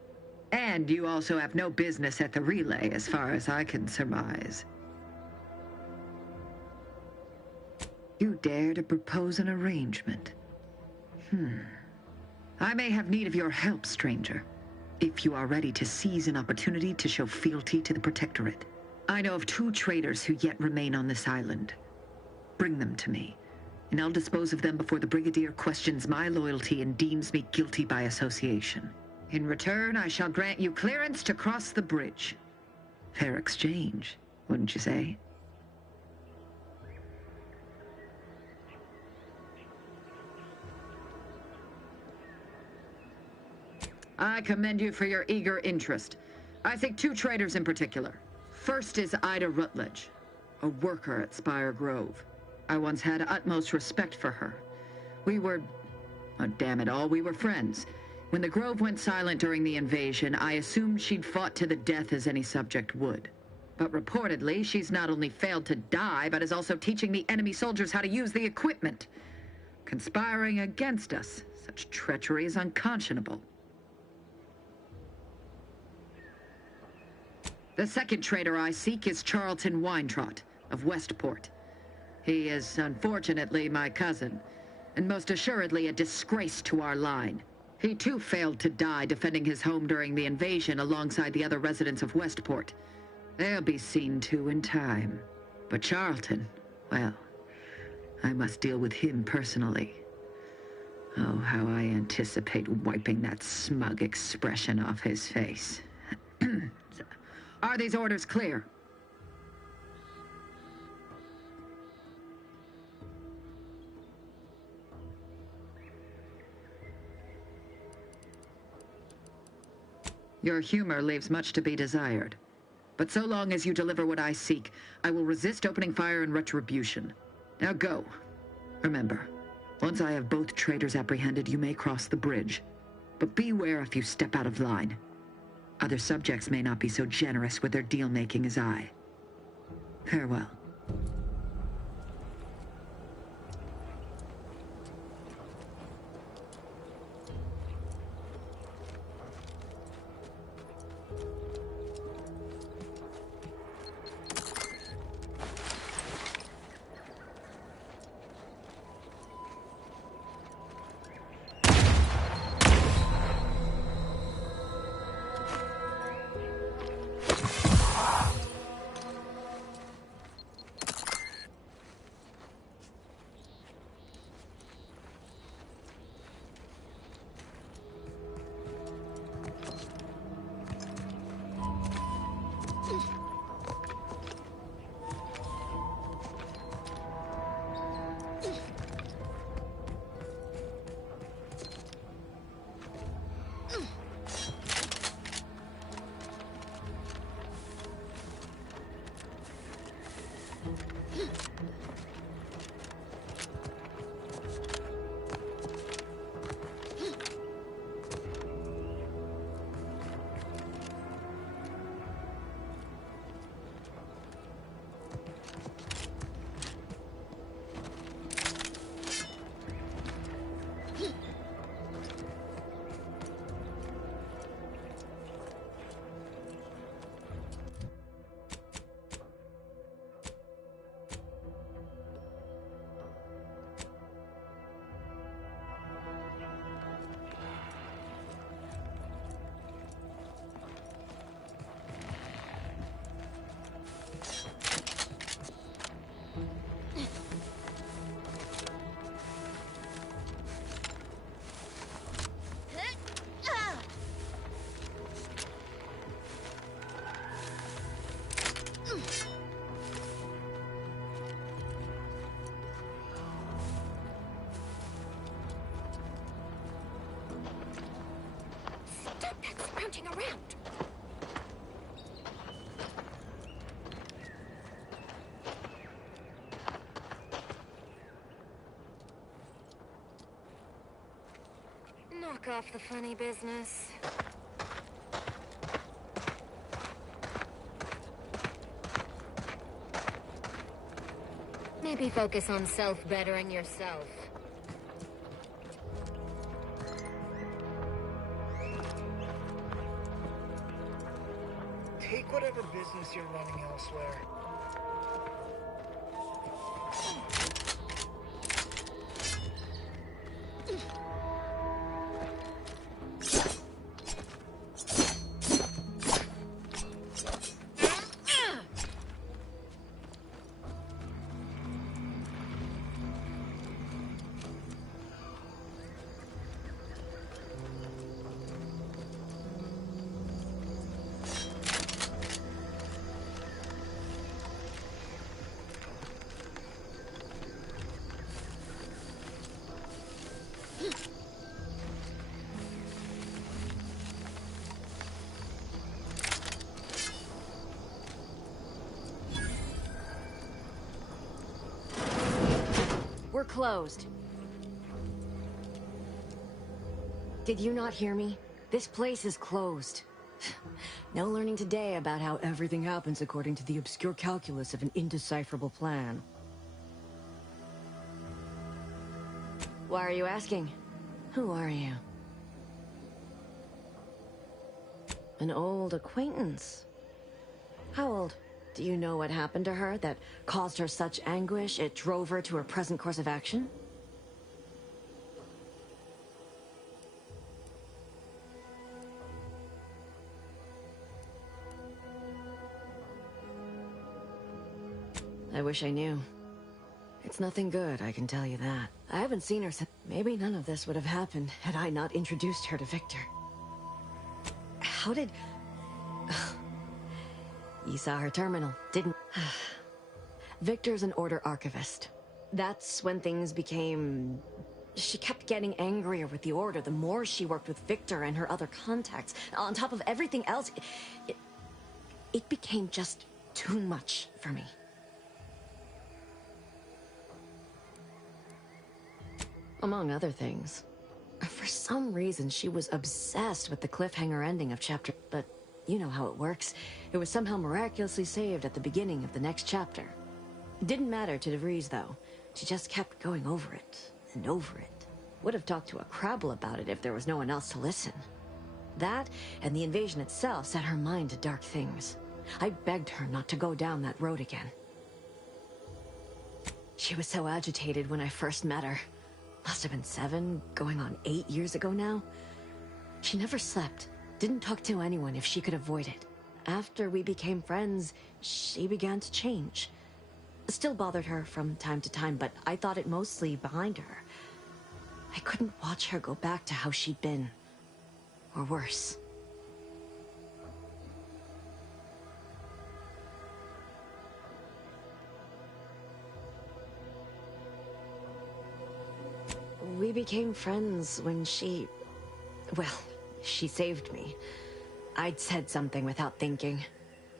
And you also have no business at the relay, as far as I can surmise. You dare to propose an arrangement? I may have need of your help, stranger, if you are ready to seize an opportunity to show fealty to the Protectorate. I know of 2 traitors who yet remain on this island. Bring them to me, and I'll dispose of them before the Brigadier questions my loyalty and deems me guilty by association. In return, I shall grant you clearance to cross the bridge. Fair exchange, wouldn't you say? I commend you for your eager interest. I think 2 traitors in particular. First is Ida Rutledge, a worker at Spire Grove. I once had utmost respect for her. We were... oh, damn it all, we were friends. When the Grove went silent during the invasion, I assumed she'd fought to the death as any subject would. But reportedly, she's not only failed to die, but is also teaching the enemy soldiers how to use the equipment. Conspiring against us. Such treachery is unconscionable. The second traitor I seek is Charlton Weintraut of Westport. He is, unfortunately, my cousin, and most assuredly a disgrace to our line. He too failed to die defending his home during the invasion alongside the other residents of Westport. They'll be seen to in time. But Charlton, well, I must deal with him personally. Oh, how I anticipate wiping that smug expression off his face. Are these orders clear? Your humor leaves much to be desired. But so long as you deliver what I seek, I will resist opening fire in retribution. Now go. Remember, once I have both traitors apprehended, you may cross the bridge. But beware if you step out of line. Other subjects may not be so generous with their deal-making as I. Farewell. back off the funny business. Maybe focus on self-bettering yourself. Take whatever business you're running elsewhere. We're closed. Did you not hear me? This place is closed. No learning today about how everything happens according to the obscure calculus of an indecipherable plan. Why are you asking? Who are you? An old acquaintance. How old? Do you know what happened to her that caused her such anguish it drove her to her present course of action? I wish I knew. It's nothing good, I can tell you that. I haven't seen her since... Maybe none of this would have happened had I not introduced her to Victor. How did... You saw her terminal, didn't... Victor's an Order archivist. That's when things became... She kept getting angrier with the Order the more she worked with Victor and her other contacts. On top of everything else, it became just too much for me. Among other things. For some reason, she was obsessed with the cliffhanger ending of chapter... But you know how it works. It was somehow miraculously saved at the beginning of the next chapter. It didn't matter to DeVries, though. She just kept going over it and over it. Would have talked to a Crabble about it if there was no one else to listen. That, and the invasion itself, set her mind to dark things. I begged her not to go down that road again. She was so agitated when I first met her. Must have been 7, going on 8 years ago now. She never slept, didn't talk to anyone if she could avoid it. After we became friends, she began to change. Still bothered her from time to time, but I thought it mostly behind her. I couldn't watch her go back to how she'd been. Or worse. We became friends when she... Well, she saved me. I'd said something without thinking.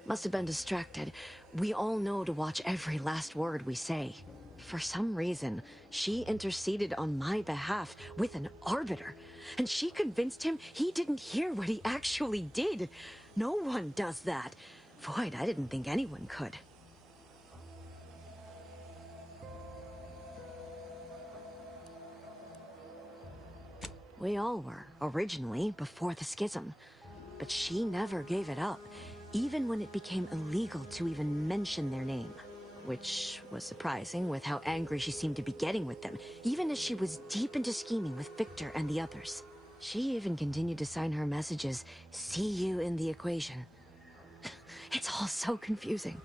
Must have been distracted. We all know to watch every last word we say. For some reason, she interceded on my behalf with an arbiter. And she convinced him he didn't hear what he actually did. No one does that. Void, I didn't think anyone could. We all were, originally, before the schism. But she never gave it up, even when it became illegal to even mention their name. Which was surprising with how angry she seemed to be getting with them, even as she was deep into scheming with Victor and the others. She even continued to sign her messages, "See you in the equation." It's all so confusing.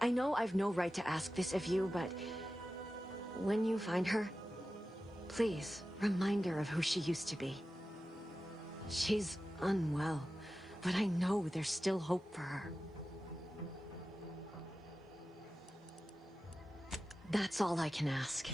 I know I've no right to ask this of you, but when you find her, please remind her of who she used to be. She's unwell, but I know there's still hope for her. That's all I can ask.